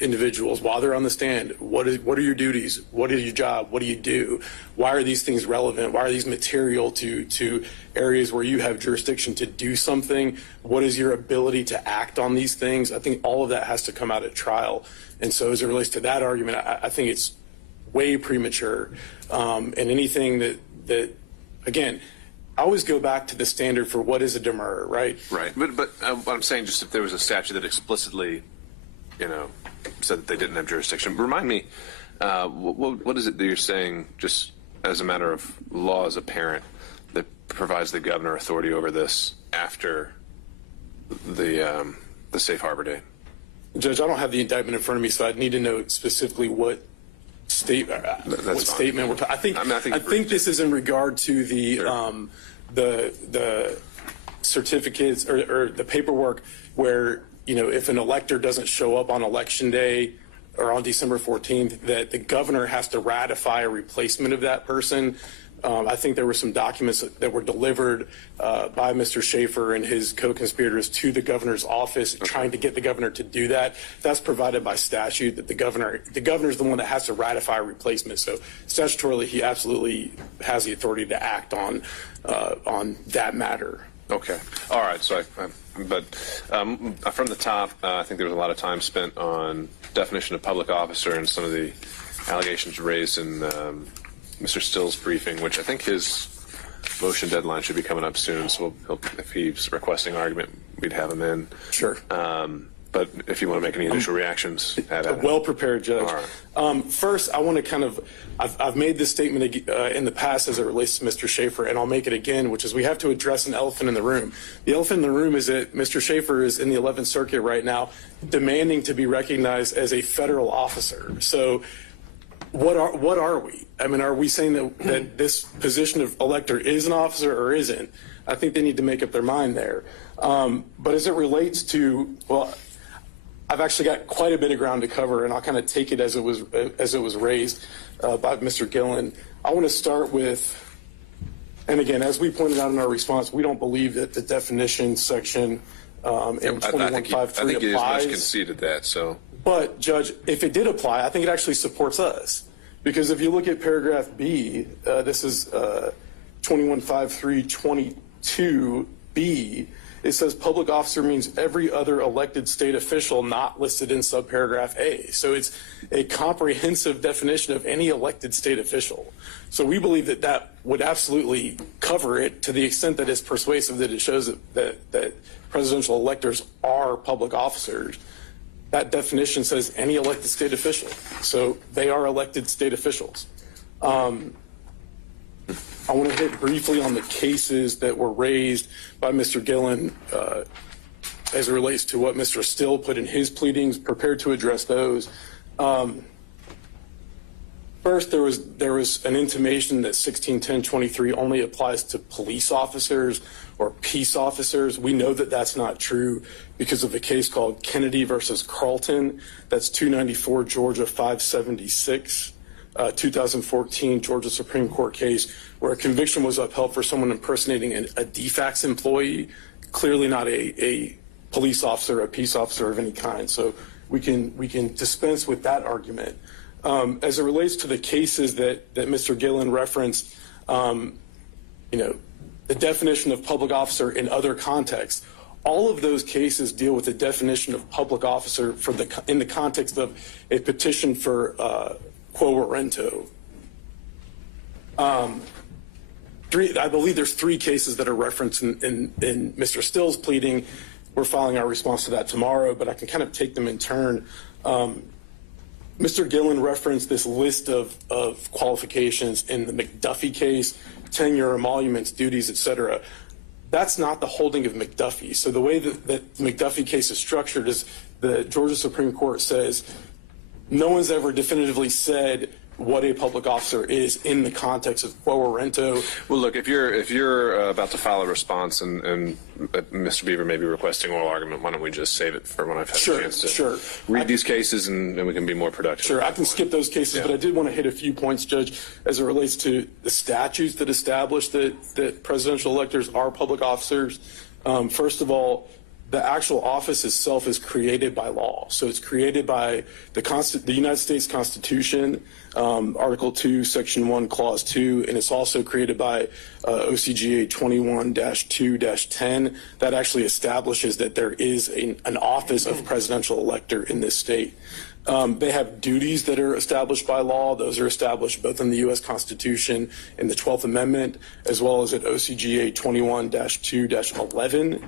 individuals while they're on the stand, what are your duties? What is your job? What do you do? Why are these things relevant? Why are these material to areas where you have jurisdiction to do something? What is your ability to act on these things? I think all of that has to come out at trial. And so as it relates to that argument, I think it's way premature. And anything that again, I always go back to the standard for what is a demurrer, right? Right. But what I'm saying, just if there was a statute that explicitly, said that they didn't have jurisdiction, remind me, what is it that you're saying, just as a matter of law as a parent, that provides the governor authority over this after the safe harbor date? Judge, I don't have the indictment in front of me, so I'd need to know specifically what statement we're talking. I think this is in regard to the certificates or the paperwork where if an elector doesn't show up on election day or on December 14th, that the governor has to ratify a replacement of that person. I think there were some documents that were delivered by Mr. Schaefer and his co-conspirators to the governor's office, trying to get the governor to do that. That's provided by statute, that the governor is the one that has to ratify a replacement. So statutorily, he absolutely has the authority to act on that matter. Okay. All right. So, but from the top, I think there was a lot of time spent on definition of public officer and some of the allegations raised in Mr. Still's briefing, which I think his motion deadline should be coming up soon. So if he's requesting argument, we'd have him in. Sure. But if you want to make any initial reactions, well prepared, Judge. All right. First, I want to I've made this statement in the past as it relates to Mr. Schaefer, and I'll make it again, which is we have to address an elephant in the room. The elephant in the room is that Mr. Schaefer is in the 11th Circuit right now, demanding to be recognized as a federal officer. So what are we? I mean, are we saying that this position of elector is an officer or isn't? I think they need to make up their mind there. But as it relates to, I've actually got quite a bit of ground to cover, and I'll kind of take it as it was raised by Mr. Gillen. I want to start with, and again, as we pointed out in our response, we don't believe that the definition section in 21.53 I think you applies. much conceded that. So, but Judge, if it did apply, I think it actually supports us, because if you look at paragraph B, this is 21.53.22B. It says public officer means every other elected state official not listed in subparagraph A. So it's a comprehensive definition of any elected state official. So we believe that would absolutely cover it to the extent that it's persuasive, that it shows that presidential electors are public officers. That definition says any elected state official. So they are elected state officials. I want to hit briefly on the cases that were raised by Mr. Gillen as it relates to what Mr. Still put in his pleadings, prepared to address those. First, there was an intimation that 161023 only applies to police officers or peace officers. We know that that's not true because of a case called Kennedy versus Carlton. That's 294 Georgia 576, 2014 Georgia Supreme Court case where a conviction was upheld for someone impersonating a DFACS employee, clearly not a police officer, a peace officer of any kind. So we can dispense with that argument. As it relates to the cases that Mr. Gillen referenced, the definition of public officer in other contexts, all of those cases deal with the definition of public officer in the context of a petition for quo warranto. I believe there's 3 cases that are referenced in Mr. Still's pleading. We're filing our response to that tomorrow, but I can kind of take them in turn. Mr. Gillen referenced this list of qualifications in the McDuffie case, tenure, emoluments, duties, etc. That's not the holding of McDuffie. So the way that the McDuffie case is structured is the Georgia Supreme Court says no one's ever definitively said what a public officer is in the context of quo warranto. Well, look, if you're about to file a response and Mr. Beaver may be requesting oral argument, why don't we just save it for when I've had a chance to read these cases and we can be more productive. Sure, I can skip those cases, but I did want to hit a few points, Judge, as it relates to the statutes that establish that presidential electors are public officers. First of all, the actual office itself is created by law. So it's created by the United States Constitution, Article 2, Section 1, Clause 2, and it's also created by OCGA 21-2-10 that actually establishes that there is an office of presidential elector in this state. They have duties that are established by law. Those are established both in the U.S. Constitution and the 12th Amendment, as well as at OCGA 21-2-11.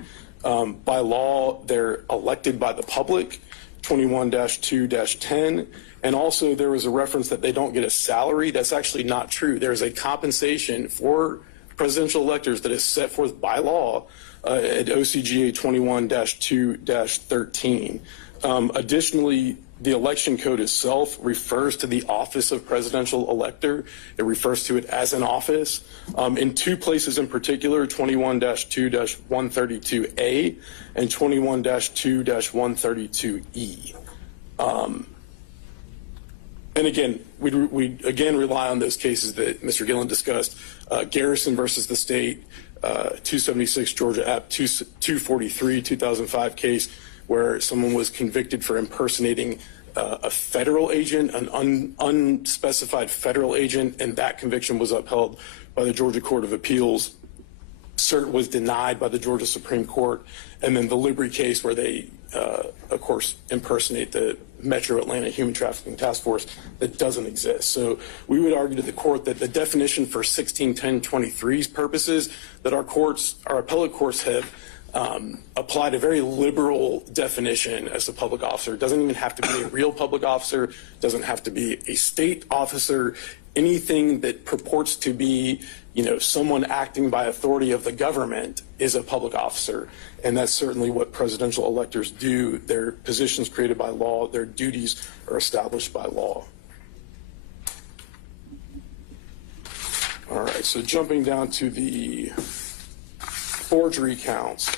By law, they're elected by the public, 21-2-10. And also there was a reference that they don't get a salary. That's actually not true. There's a compensation for presidential electors that is set forth by law at OCGA 21-2-13. Additionally, the election code itself refers to the office of presidential elector. It refers to it as an office. In 2 places in particular, 21-2-132A and 21-2-132E. And again, we again rely on those cases that Mr. Gillen discussed. Garrison versus the state, 276 Georgia App 243, 2005 case where someone was convicted for impersonating a federal agent, an unspecified federal agent, and that conviction was upheld by the Georgia Court of Appeals. Cert was denied by the Georgia Supreme Court. And then the Libri case where they, of course, impersonate the Metro Atlanta Human Trafficking Task Force that doesn't exist. So we would argue to the court that the definition for 161023's purposes that our appellate courts have applied a very liberal definition as a public officer. It doesn't even have to be a real public officer, doesn't have to be a state officer. Anything that purports to be, someone acting by authority of the government is a public officer. And that's certainly what presidential electors do. Their positions created by law, their duties are established by law. All right, so jumping down to the forgery counts.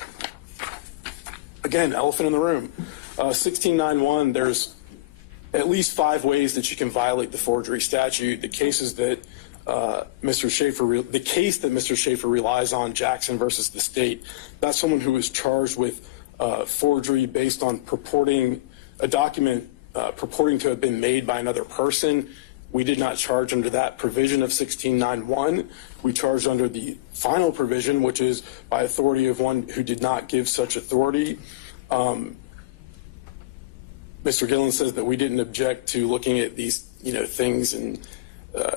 Again, elephant in the room. 1691, there's at least 5 ways that you can violate the forgery statute. The cases that Mr. Schaefer relies on, Jackson versus the state, that's someone who was charged with forgery based on purporting a document purporting to have been made by another person. We did not charge under that provision of 1691. We charged under the final provision, which is by authority of one who did not give such authority. Mr. Gillen says that we didn't object to looking at these, things in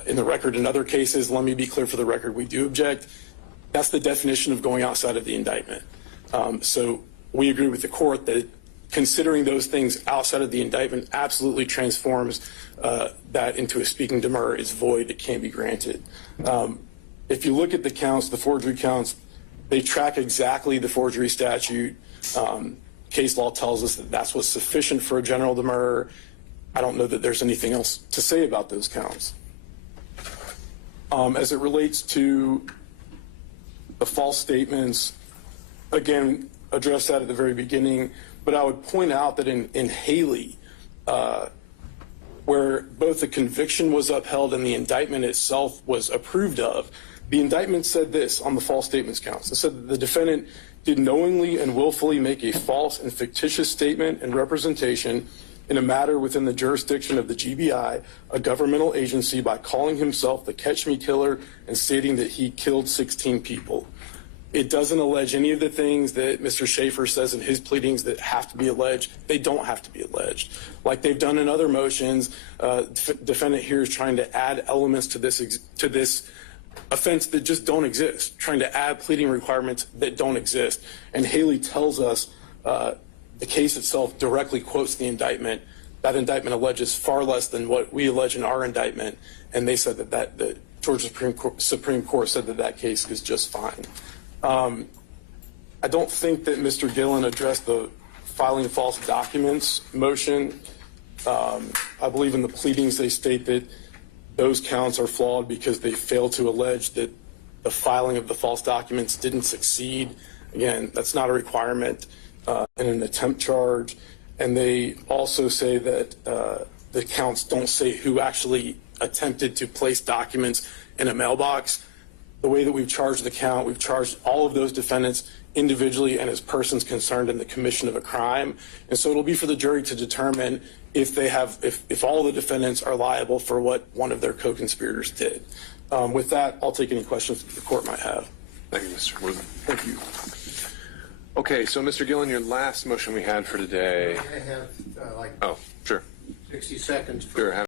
the record in other cases. Let me be clear for the record, we do object. That's the definition of going outside of the indictment. So we agree with the court that considering those things outside of the indictment absolutely transforms that into a speaking demurrer is void. It can't be granted. if you look at the counts, the forgery counts, they track exactly the forgery statute. Case law tells us that that's what's sufficient for a general demurrer. I don't know that there's anything else to say about those counts. As it relates to the false statements, again, addressed that at the very beginning, but I would point out that in Haley, where both the conviction was upheld and the indictment itself was approved of, the indictment said this on the false statements counts. It said that the defendant did knowingly and willfully make a false and fictitious statement and representation in a matter within the jurisdiction of the GBI, a governmental agency, by calling himself the Catch Me Killer and stating that he killed 16 people. It doesn't allege any of the things that Mr. Schaefer says in his pleadings that have to be alleged. They don't have to be alleged. Like they've done in other motions, defendant here is trying to add elements to this offense that just don't exist, trying to add pleading requirements that don't exist. And Haley tells us the case itself directly quotes the indictment. That indictment alleges far less than what we allege in our indictment, and they said that the Georgia Supreme Court said that case is just fine. I don't think that Mr. Gillen addressed the filing false documents motion. I believe in the pleadings they state that those counts are flawed because they fail to allege that the filing of the false documents didn't succeed. Again, that's not a requirement in an attempt charge. And they also say that the counts don't say who actually attempted to place documents in a mailbox. The way that we've charged the count, we've charged all of those defendants individually and as persons concerned in the commission of a crime. And so it'll be for the jury to determine if they have, if all the defendants are liable for what one of their co-conspirators did. With that, I'll take any questions that the court might have. Thank you, Mr. Worthen. Thank you. Okay, so Mr. Gillen, your last motion we had for today. I have like Oh, sure. 60 seconds. Sure.